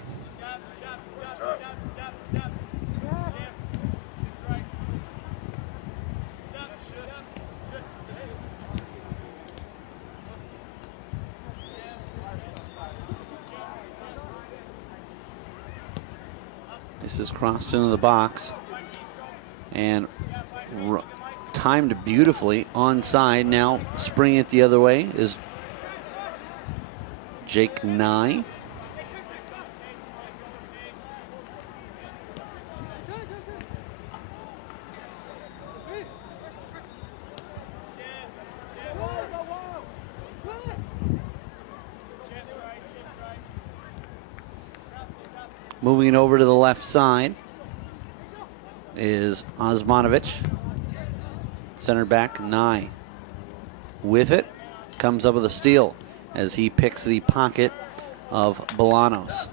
This is crossed into the box and timed beautifully onside. Now springing it the other way is Jake Nye. Moving it over to the left side is Osmanovic. Center back, Nye. With it, comes up with a steal as he picks the pocket of Bolanos.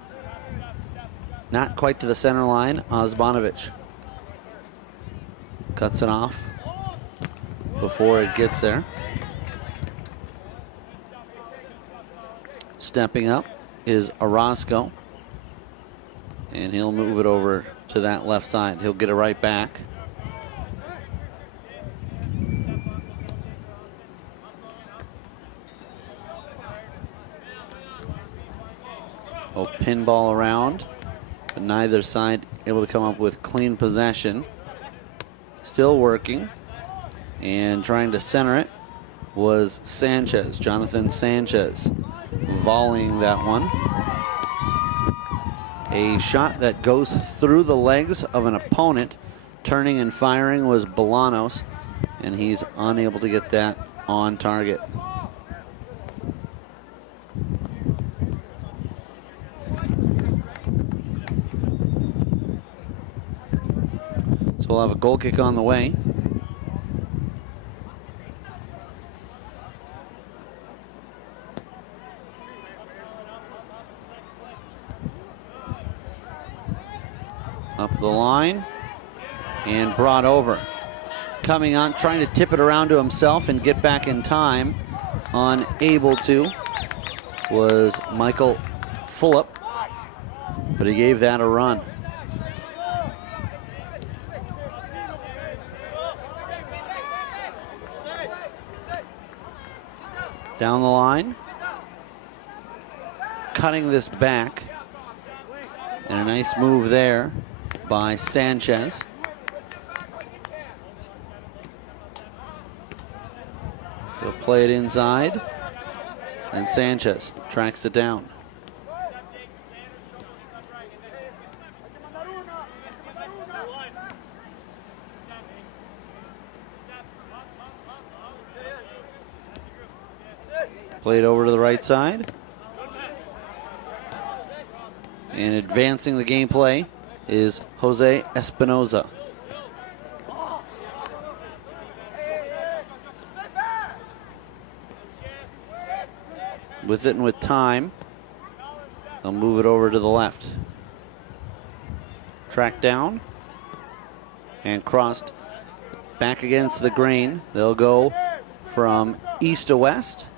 Not quite to the center line, Osmanovic cuts it off before it gets there. Stepping up is Orozco, and he'll move it over to that left side. He'll get it right back. Oh, pinball around, but neither side able to come up with clean possession. Still working and trying to center it was Sanchez, Jonathan Sanchez, volleying that one. A shot that goes through the legs of an opponent. Turning and firing was Bolanos, and he's unable to get that on target. So we'll have a goal kick on the way. Up the line and brought over. Coming on, trying to tip it around to himself and get back in time. Unable to was Michael Fulop, but he gave that a run. Down the line, cutting this back, and a nice move there by Sanchez. He'll play it inside, and Sanchez tracks it down. Played over to the right side. And advancing the gameplay is Jose Espinoza. With it and with time, they'll move it over to the left. Tracked down and crossed back against the grain. They'll go from east to west.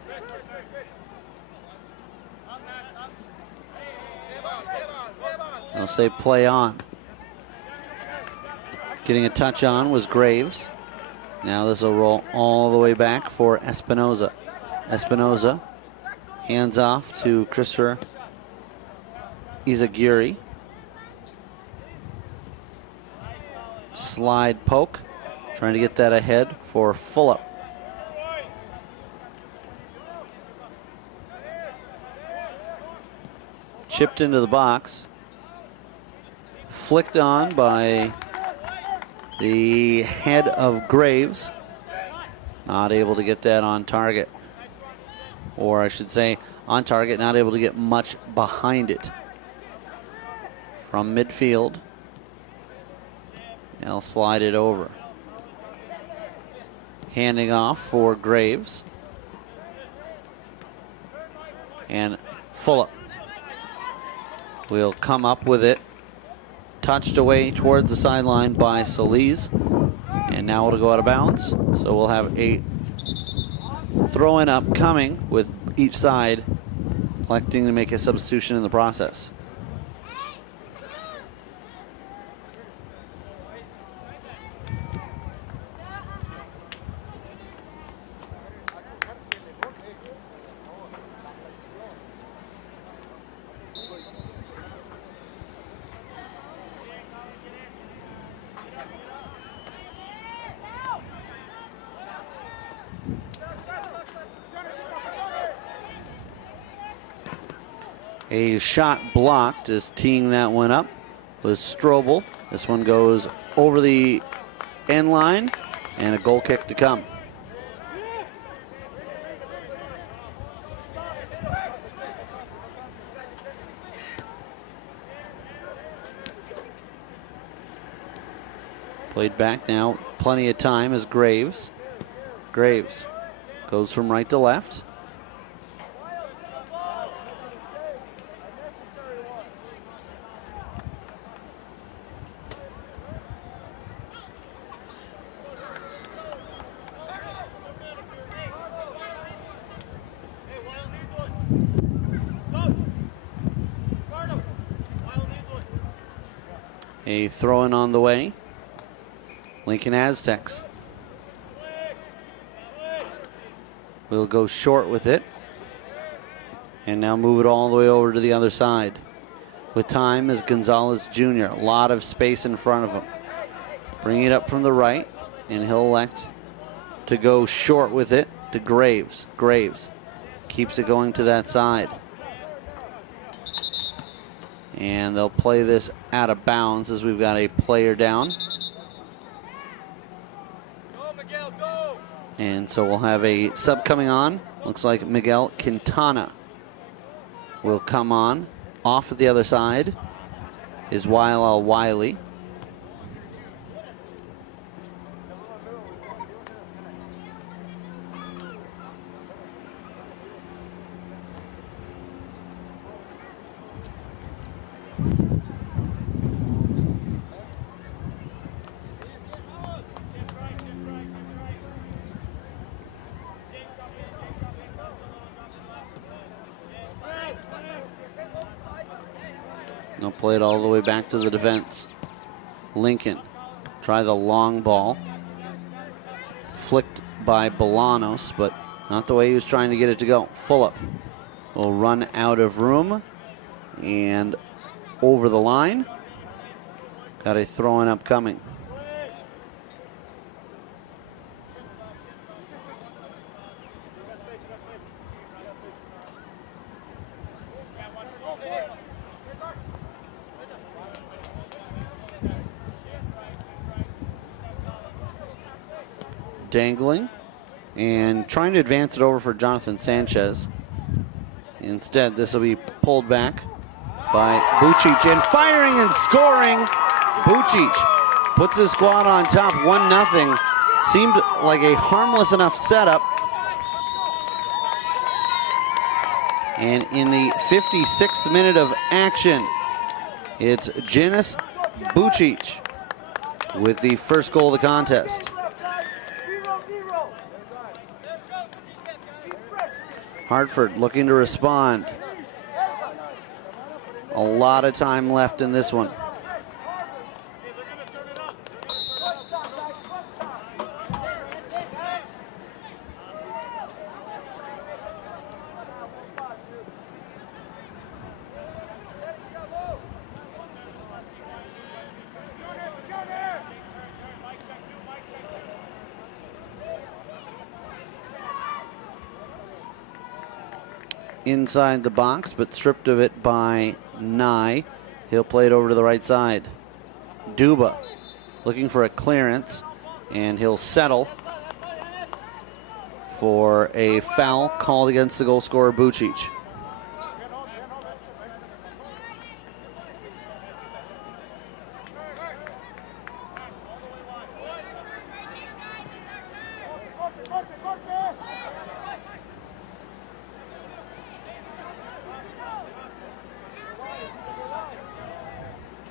They'll say play on. Getting a touch on was Graves. Now this will roll all the way back for Espinoza. Espinoza hands off to Christopher Izaguirre. Slide poke, trying to get that ahead for Fulop. Chipped into the box. Flicked on by the head of Graves. Not able to get that on target. Or I should say on target, not able to get much behind it. From midfield. They'll slide it over. Handing off for Graves. And Fulop will come up with it. Touched away towards the sideline by Solis. And now it'll go out of bounds. So we'll have a throw-in upcoming with each side electing to make a substitution in the process. A shot blocked as teeing that one up was Strobel. This one goes over the end line and a goal kick to come. Played back now, plenty of time as Graves. Graves goes from right to left. A throw-in on the way. Lincoln Aztecs will go short with it and now move it all the way over to the other side. with time is Gonzalez Jr. A lot of space in front of him. Bring it up from the right, and he'll elect to go short with it to Graves. Graves keeps it going to that side. And they'll play this out of bounds as we've got a player down. And so we'll have a sub coming on. Looks like Miguel Quintana will come on. Off at the other side is Weil Wiley. They'll play it all the way back to the defense. Lincoln try the long ball. Flicked by Bolanos, but not the way he was trying to get it to go. Fulop will run out of room and over the line. Got a throw-in upcoming. Dangling and trying to advance it over for Jonathan Sanchez. Instead, this will be pulled back by Bucic, and firing and scoring. Bucic puts his squad on top 1-0. Seemed like a harmless enough setup. And in the 56th minute of action, it's Janis Bucic with the first goal of the contest. Hartford looking to respond. A lot of time left in this one. Inside the box, but stripped of it by Nye. He'll play it over to the right side. Duba looking for a clearance, and he'll settle for a foul called against the goal scorer, Bucic.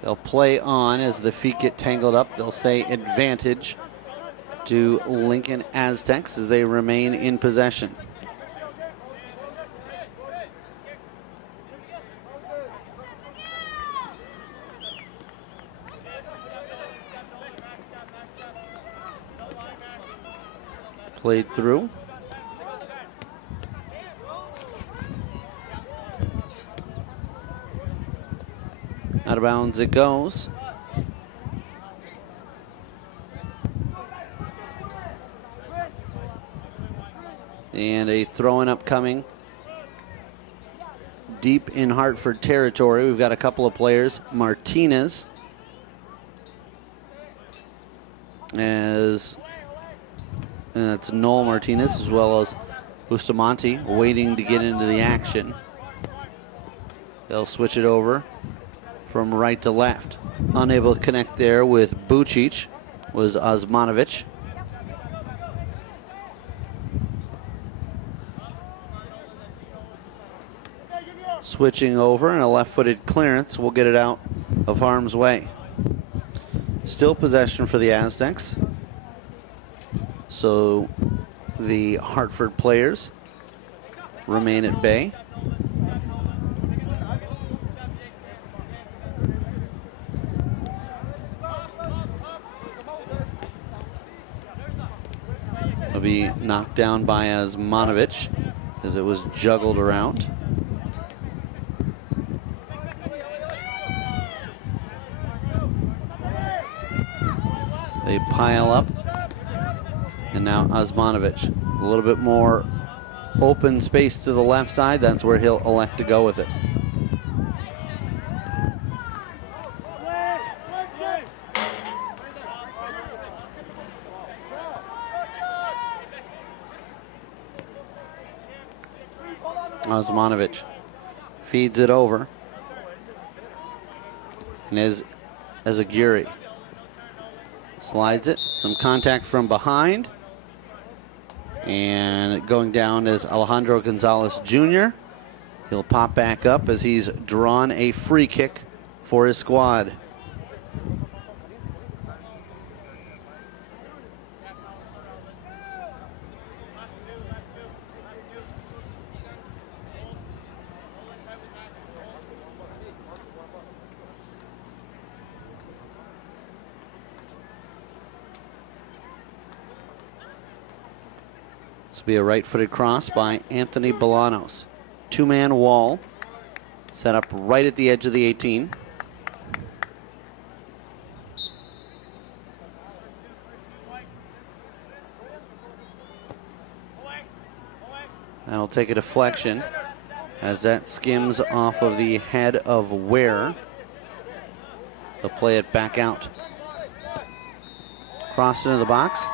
They'll play on as the feet get tangled up. They'll say advantage to Lincoln Aztecs as they remain in possession. Played through. Out of bounds it goes. And a throw-in upcoming. Deep in Hartford territory, we've got a couple of players. Martinez, and that's Noel Martinez, as well as Bustamante waiting to get into the action. They'll switch it over from right to left. Unable to connect there with Bucic was Osmanovic. Switching over, and a left-footed clearance will get it out of harm's way. Still possession for the Aztecs. So the Hartford players remain at bay. Will be knocked down by Osmanovic as it was juggled around. They pile up. And now Osmanovic, a little bit more open space to the left side. That's where he'll elect to go with it. Osmanovic feeds it over. And Ezaguri slides it. Some contact from behind. And going down is Alejandro Gonzalez Jr. He'll pop back up as he's drawn a free kick for his squad. This will be a right-footed cross by Anthony Bolanos. Two-man wall set up right at the edge of the 18. That'll take a deflection as that skims off of the head of Ware. They'll play it back out. Cross into the box.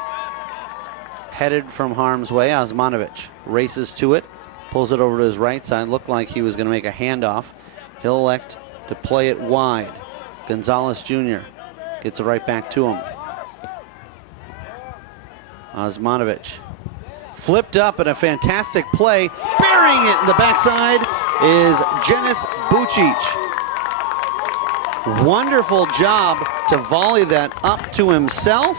Headed from harm's way, Osmanovic races to it, pulls it over to his right side. Looked like he was going to make a handoff. He'll elect to play it wide. Gonzalez Jr. gets it right back to him. Osmanovic flipped up in a fantastic play. Burying it in the backside is Jenis Bucic. Wonderful job to volley that up to himself.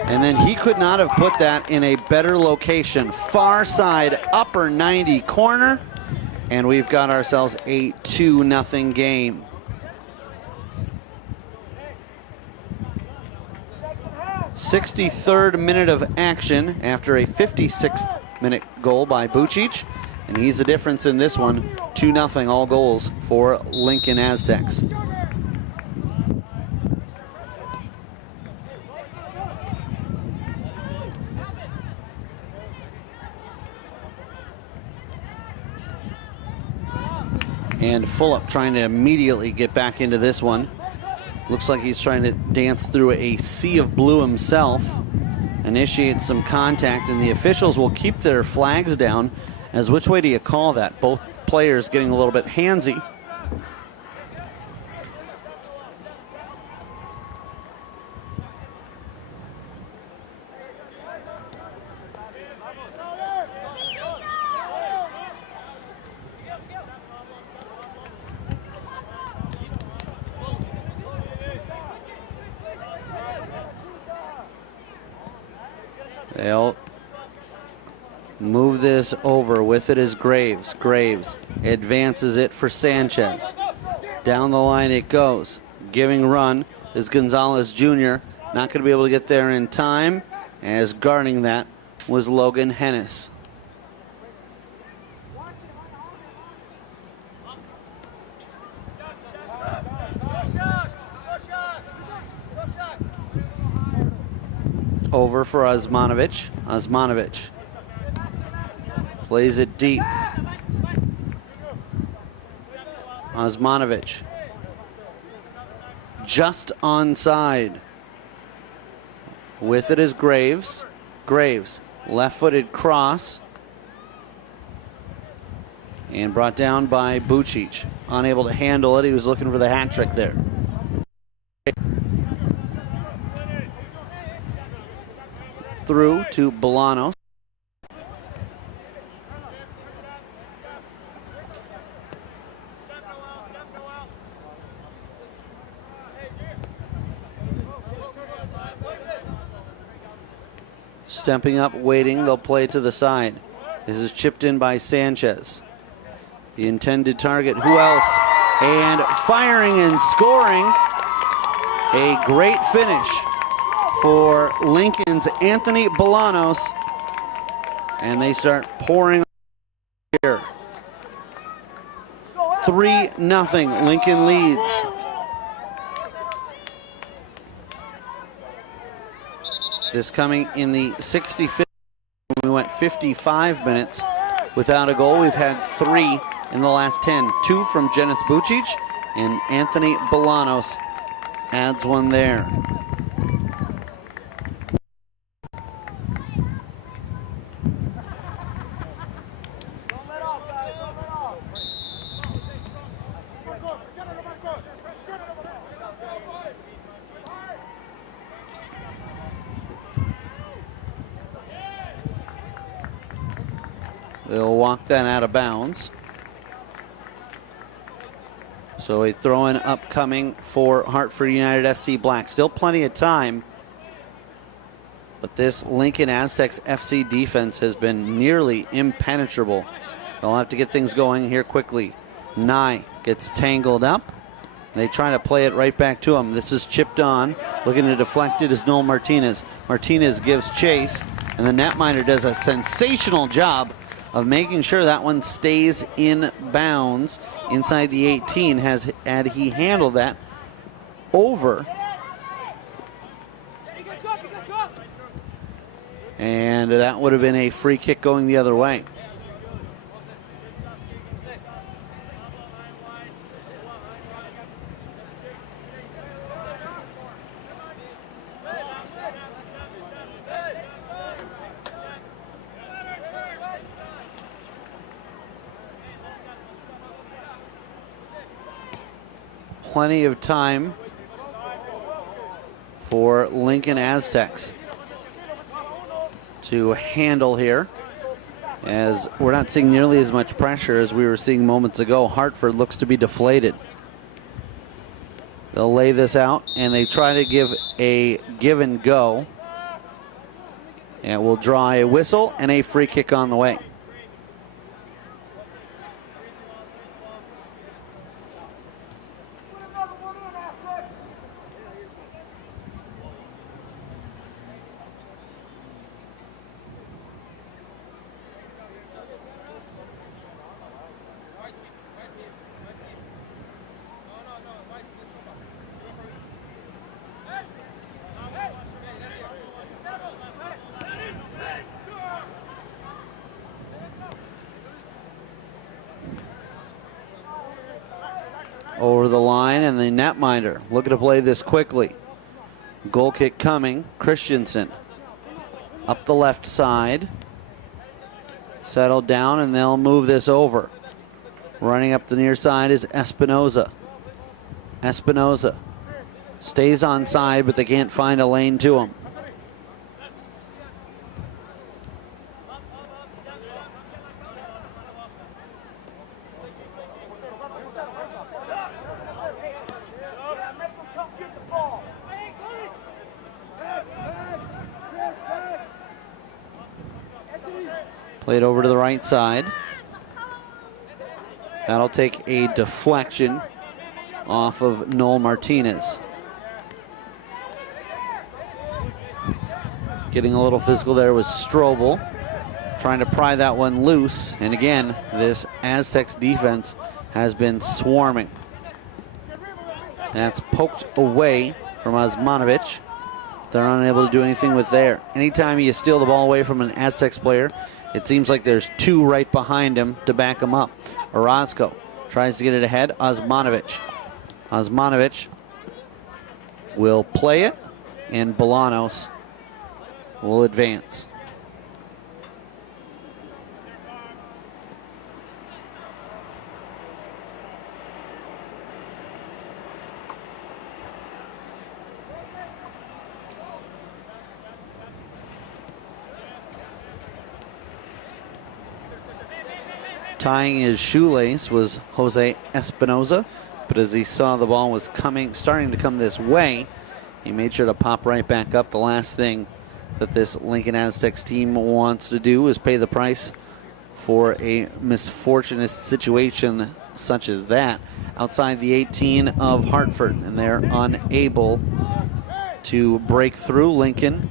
And then he could not have put that in a better location. Far side, upper 90 corner. And we've got ourselves a 2-0 game. '63rd minute of action after a 56th minute goal by Bucic. And he's the difference in this one. 2-0 all goals for Lincoln Aztecs. And Fulop trying to immediately get back into this one. Looks like he's trying to dance through a sea of blue himself. Initiate some contact, and the officials will keep their flags down. As which way do you call that? Both players getting a little bit handsy. They'll move this over. With it is Graves. Graves advances it for Sanchez. Down the line it goes. Giving run is Gonzalez Jr. Not going to be able to get there in time, as guarding that was Logan Hennis. Over for Osmanovic. Osmanovic plays it deep. Osmanovic just onside. With it is Graves. Graves, left-footed cross. And brought down by Bucic. Unable to handle it. He was looking for the hat trick there. Through to Bolanos. Stepping up, waiting, they'll play it to the side. This is chipped in by Sanchez. The intended target, who else? And firing and scoring. A great finish for Lincoln's Anthony Bolanos. And they start pouring here. 3-0, Lincoln leads. This coming in the 65th. We went 55 minutes without a goal. We've had 3 in the last 10. 2 from Jenis Bucic, and Anthony Bolanos adds one there. They'll walk that out of bounds. So a throw-in upcoming for Hartford United SC Black. Still plenty of time. But this Lincoln Aztecs FC defense has been nearly impenetrable. They'll have to get things going here quickly. Nye gets tangled up. They try to play it right back to him. This is chipped on. Looking to deflect it is Noel Martinez. Martinez gives chase, and the netminder does a sensational job of making sure that one stays in bounds inside the 18. Had he handled that over, and that would have been a free kick going the other way. Plenty of time for Lincoln Aztecs to handle here, as we're not seeing nearly as much pressure as we were seeing moments ago. Hartford looks to be deflated. They'll lay this out, and they try to give a give and go, and we'll draw a whistle and a free kick on the way. Over the line, and the netminder looking to play this quickly. Goal kick coming. Christensen up the left side. Settled down, and they'll move this over. Running up the near side is Espinoza. Espinoza stays on side, but they can't find a lane to him. Played over to the right side. That'll take a deflection off of Noel Martinez. Getting a little physical there was Strobel, trying to pry that one loose. And again, this Aztecs defense has been swarming. That's poked away from Osmanovic. They're unable to do anything with there. Anytime you steal the ball away from an Aztecs player, it seems like there's 2 right behind him to back him up. Orozco tries to get it ahead. Osmanovic. Osmanovic will play it, and Bolanos will advance. Tying his shoelace was Jose Espinoza, but as he saw the ball was starting to come this way, he made sure to pop right back up. The last thing that this Lincoln Aztecs team wants to do is pay the price for a misfortunate situation such as that outside the 18 of Hartford, and they're unable to break through. Lincoln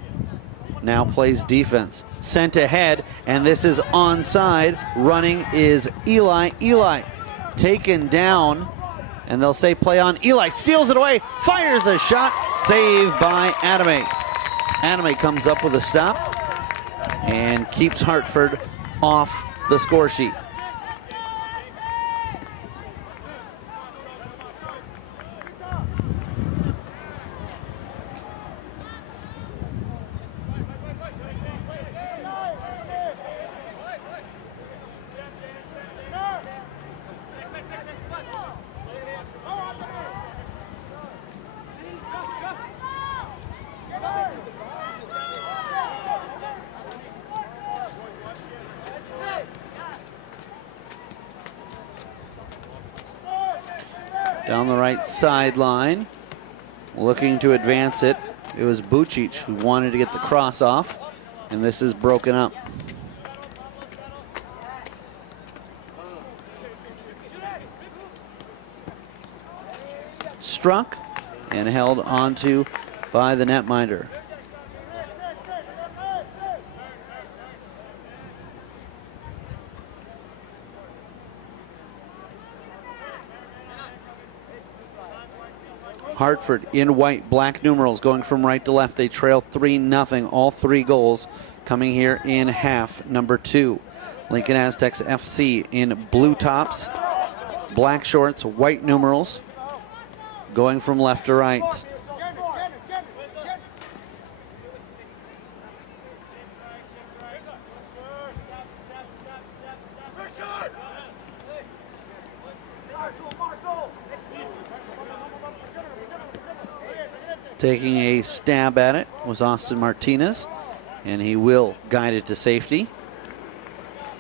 now plays defense. Sent ahead, and this is onside. Running is Eli. Eli taken down, and they'll say play on. Eli steals it away, fires a shot, saved by Adame. Anime comes up with a stop and keeps Hartford off the score sheet. Down the right sideline, looking to advance it. It was Bucic who wanted to get the cross off, and this is broken up. Struck and held onto by the netminder. Hartford in white, black numerals going from right to left. They trail 3-0. All 3 goals coming here in half number 2. Lincoln Aztecs FC in blue tops, black shorts, white numerals going from left to right. Taking a stab at it was Austin Martinez, and he will guide it to safety.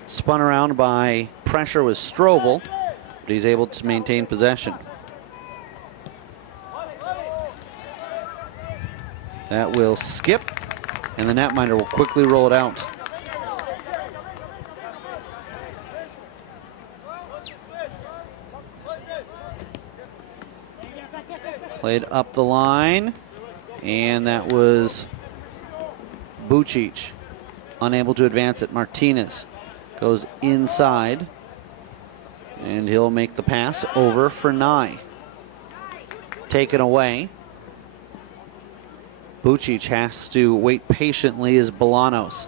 Spun around by pressure was Strobel, but he's able to maintain possession. That will skip, and the netminder will quickly roll it out. Played up the line. And that was Bucic, unable to advance it. Martinez goes inside, and he'll make the pass over for Nye. Taken away. Bucic has to wait patiently as Bolanos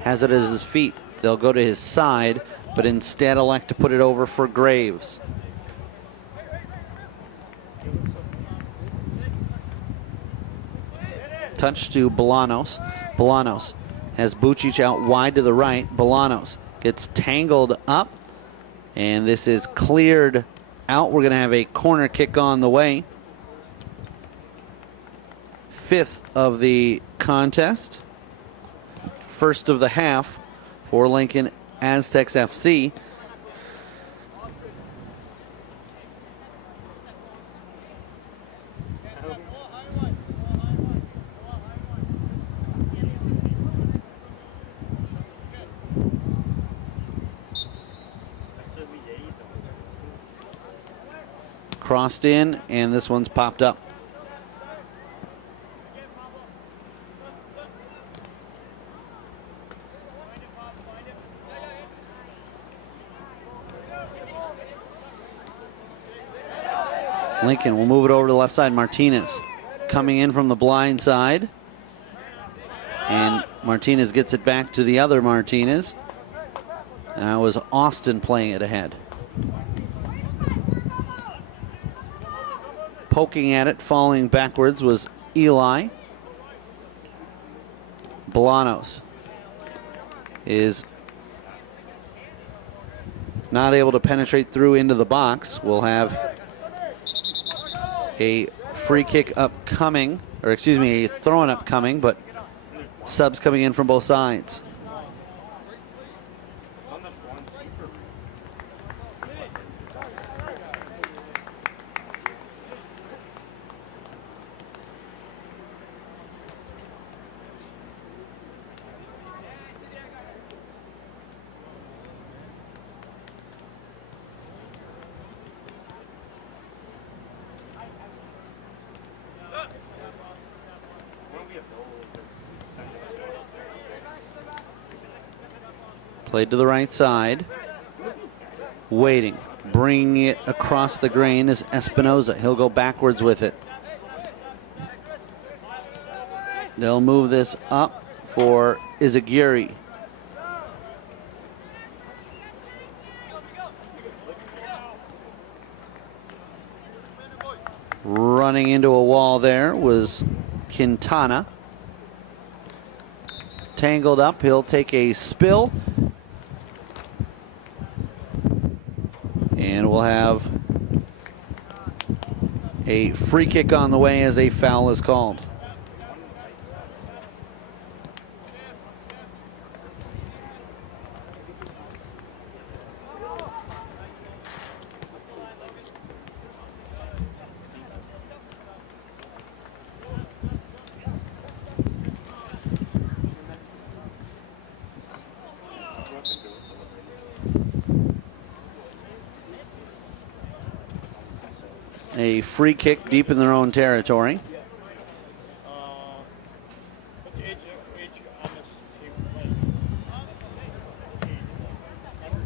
has it at his feet. They'll go to his side, but instead elect to put it over for Graves. Touch to Bolanos. Bolanos has Bucic out wide to the right. Bolanos gets tangled up, and this is cleared out. We're going to have a corner kick on the way. 5th of the contest. 1st of the half for Lincoln Aztecs FC. Crossed in, and this one's popped up. Lincoln will move it over to the left side. Martinez coming in from the blind side. And Martinez gets it back to the other Martinez. That was Austin playing it ahead. Poking at it, falling backwards was Eli. Bolanos is not able to penetrate through into the box. We'll have a free kick upcoming, or excuse me, a throw-in upcoming, but subs coming in from both sides. Played to the right side. Waiting. Bringing it across the grain is Espinoza. He'll go backwards with it. They'll move this up for Izagiri. Running into a wall there was Quintana. Tangled up, he'll take a spill. And we'll have a free kick on the way as a foul is called. A free kick deep in their own territory.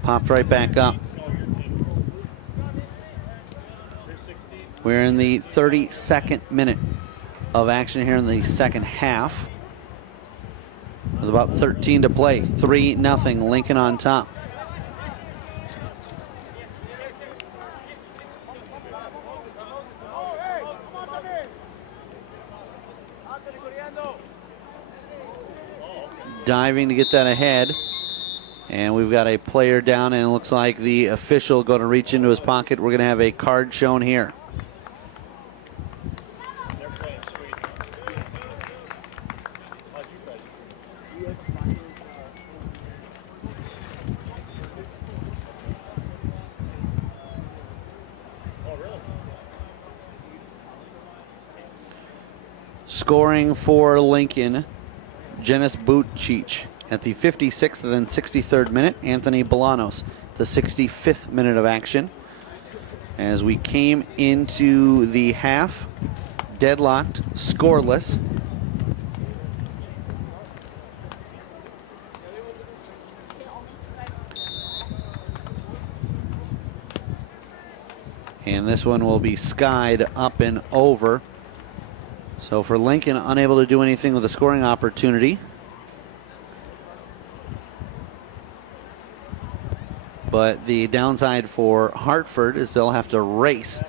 Popped right back up. We're in the 32nd minute of action here in the second half. With about 13 to play. 3-0, Lincoln on top. Diving to get that ahead. And we've got a player down, and it looks like the official going to reach into his pocket. We're going to have a card shown here. Scoring for Lincoln, Jenis Butchich at the 56th and then 63rd minute. Anthony Bolanos, the 65th minute of action. As we came into the half, deadlocked, scoreless. And this one will be skied up and over. So for Lincoln, unable to do anything with a scoring opportunity. But the downside for Hartford is they'll have to race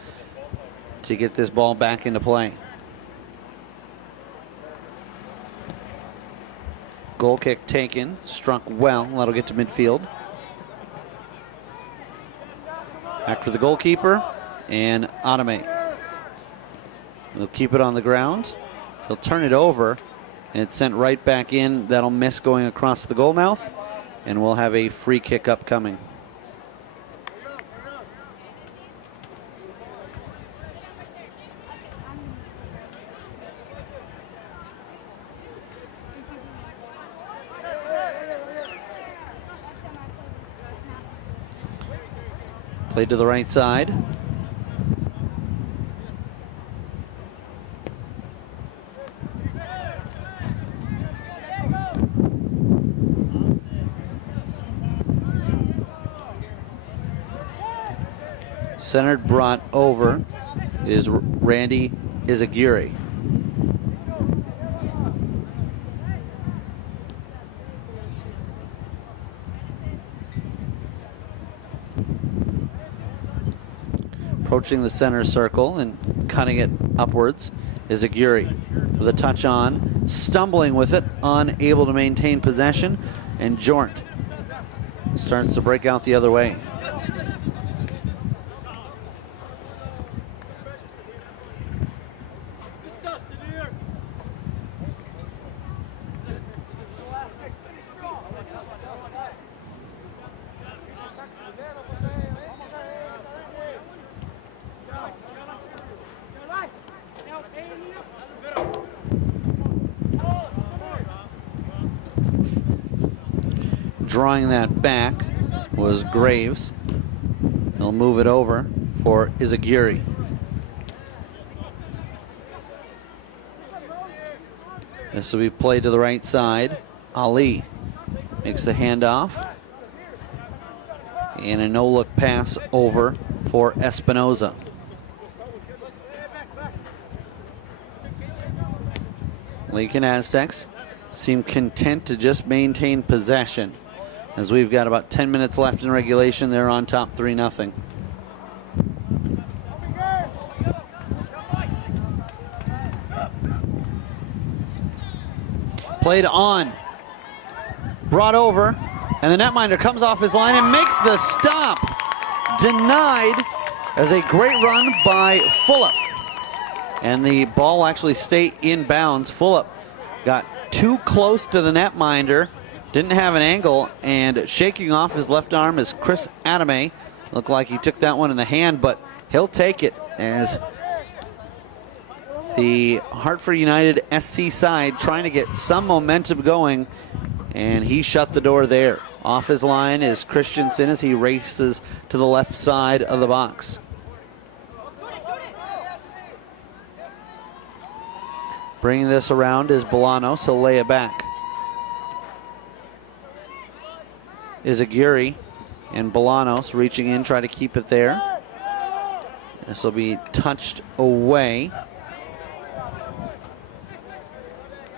to get this ball back into play. Goal kick taken, struck well. That'll get to midfield. Back for the goalkeeper and Adame. He'll keep it on the ground. He'll turn it over, and it's sent right back in. That'll miss going across the goal mouth, and we'll have a free kick upcoming. Played to the right side. Centered, brought over is Randy Izagiri. Approaching the center circle and cutting it upwards is Izagiri with a touch on, stumbling with it, unable to maintain possession, and Jornt starts to break out the other way. Drawing that back was Graves. He'll move it over for Izagiri. This will be played to the right side. Ali makes the handoff. And a no-look pass over for Espinoza. Lincoln Aztecs seem content to just maintain possession. As we've got about 10 minutes left in regulation, they're on top 3-0. Played on, brought over, and the netminder comes off his line and makes the stop. Denied as a great run by Fulop. And the ball will actually stay in bounds. Fulop got too close to the netminder, didn't have an angle, and shaking off his left arm is Chris Adame. Looked like he took that one in the hand, but he'll take it as the Hartford United SC side trying to get some momentum going, and he shut the door there. Off his line is Christensen as he races to the left side of the box. Bringing this around is Bolanos. He'll lay it back. Izagiri and Bolanos reaching in, try to keep it there. This will be touched away.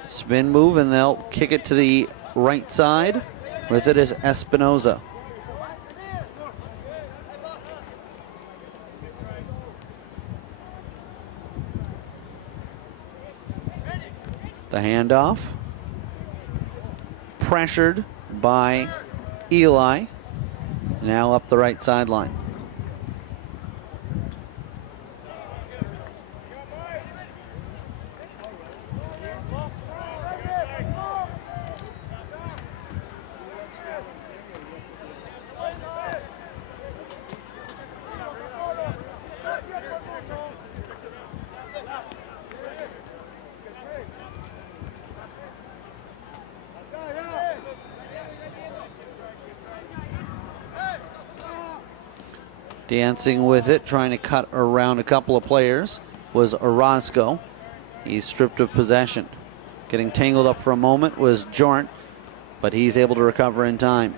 Spin move, and they'll kick it to the right side. With it is Espinoza. The handoff. Pressured by Eli. Now up the right sideline. Dancing with it, trying to cut around a couple of players, was Orozco. He's stripped of possession. Getting tangled up for a moment was Jornt, but he's able to recover in time.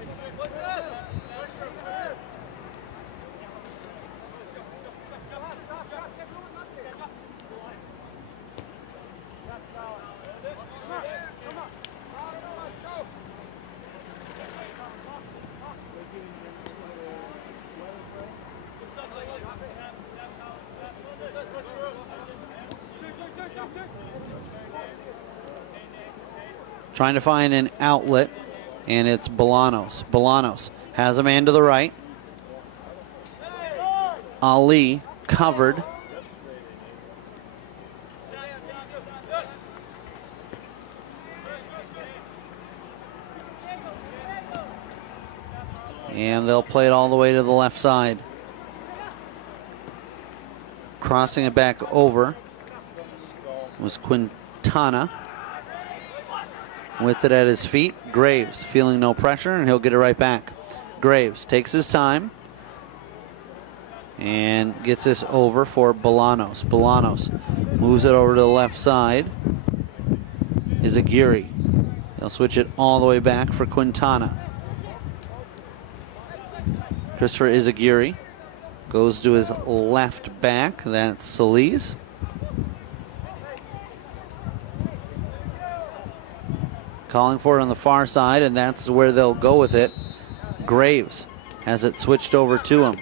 Trying to find an outlet, and it's Bolanos. Bolanos has a man to the right. Ali covered. And they'll play it all the way to the left side. Crossing it back over was Quintana. With it at his feet, Graves feeling no pressure, and he'll get it right back. Graves takes his time and gets this over for Bolanos. Bolanos moves it over to the left side. Izagiri. They'll switch it all the way back for Quintana. Christopher Izagiri goes to his left back. That's Solis. Calling for it on the far side, and that's where they'll go with it. Graves has it switched over to him.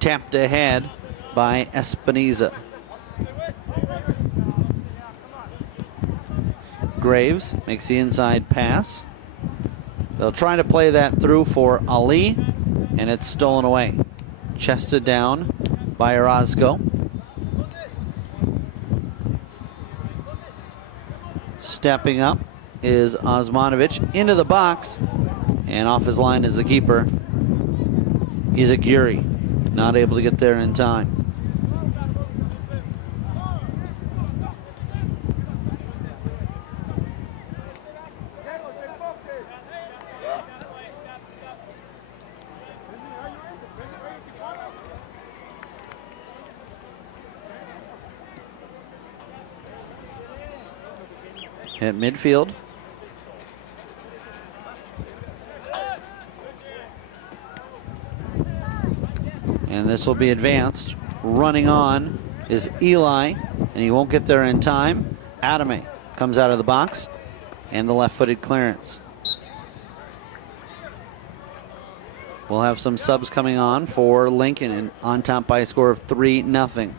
Tapped ahead by Espinoza. Graves makes the inside pass. They'll try to play that through for Ali, and it's stolen away. Chested down by Orozco. Stepping up is Osmanovic into the box, and off his line is the keeper. Izagiri, not able to get there in time. At midfield. And this will be advanced. Running on is Eli, and he won't get there in time. Adame comes out of the box, and the left-footed clearance. We'll have some subs coming on for Lincoln, and on top by a score of 3-0.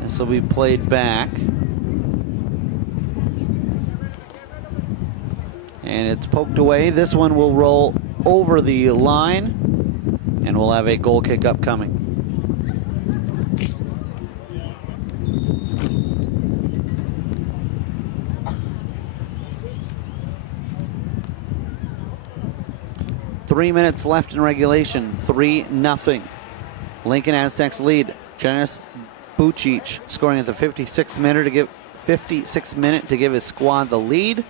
This will be played back. And it's poked away. This one will roll over the line, and we'll have a goal kick upcoming. Three minutes left in regulation, 3-0. Lincoln Aztecs lead. Janice Bucic scoring at the 56th minute to give his squad the lead.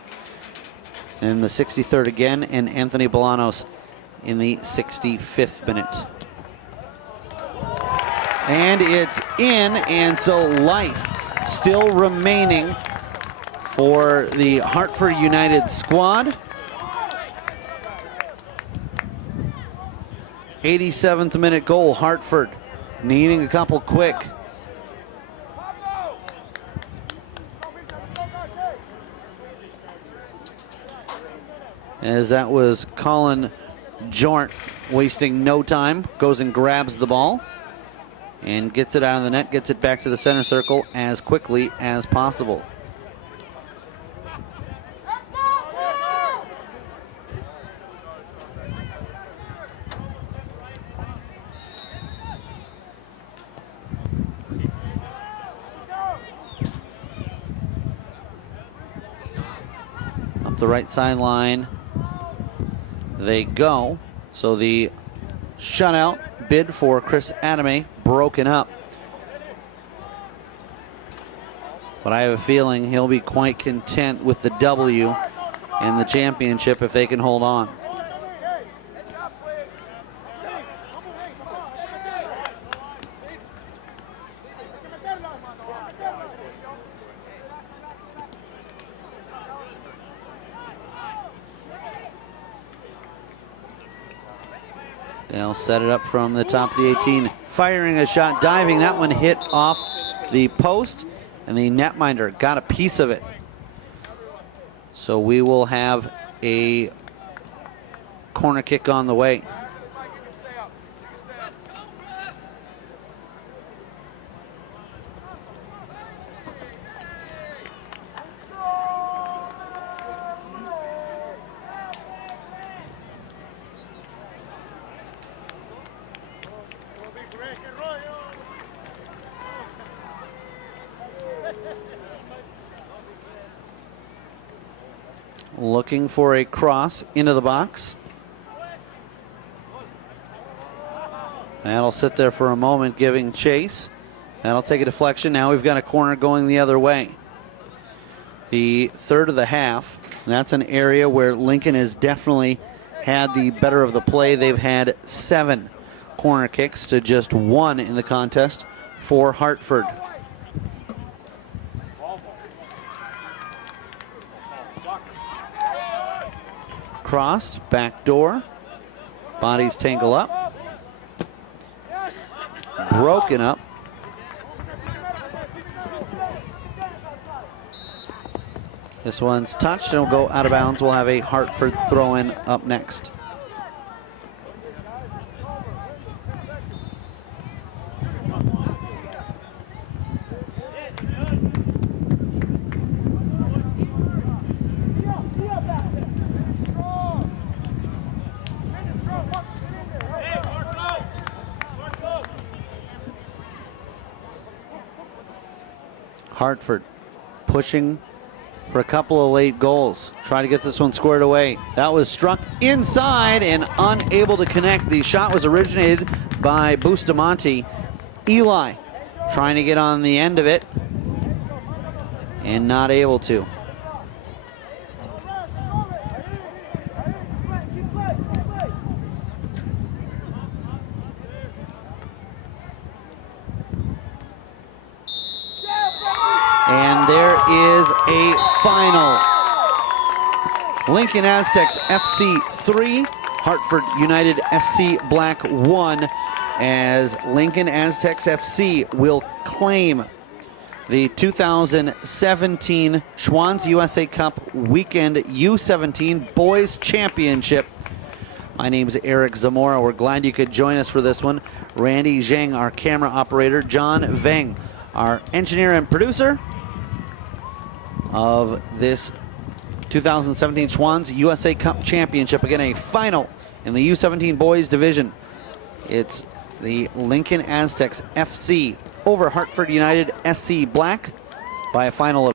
And the 63rd again, and Anthony Bolanos in the 65th minute. And it's in, and so life still remaining for the Hartford United squad. 87th minute goal, Hartford needing a couple quick. As that was Colin Jornt, wasting no time, goes and grabs the ball and gets it out of the net, gets it back to the center circle as quickly as possible. Up the right sideline they go. So the shutout bid for Chris Adame broken up. But I have a feeling he'll be quite content with the W in the championship if they can hold on. They'll set it up from the top of the 18. Firing a shot, diving. That one hit off the post, and the netminder got a piece of it. So we will have a corner kick on the way. Looking for a cross into the box. That'll sit there for a moment, giving chase. That'll take a deflection. Now we've got a corner going the other way. The third of the half. That's an area where Lincoln has definitely had the better of the play. They've had 7 corner kicks to just 1 in the contest for Hartford. Crossed, back door, bodies tangle up, broken up. This one's touched and will go out of bounds. We'll have a Hartford throw-in up next. Hartford pushing for a couple of late goals. Try to get this one squared away. That was struck inside and unable to connect. The shot was originated by Bustamante. Eli trying to get on the end of it and not able to. And there is a final. Lincoln Aztecs FC 3, Hartford United SC Black 1, as Lincoln Aztecs FC will claim the 2017 Schwann's USA Cup Weekend U17 Boys Championship. My name is Eric Zamora. We're glad you could join us for this one. Randy Zhang, our camera operator. John Veng, our engineer and producer of this 2017 Schwann's USA Cup Championship. Again, a final in the U17 boys division. It's the Lincoln Aztecs FC over Hartford United SC Black by a final of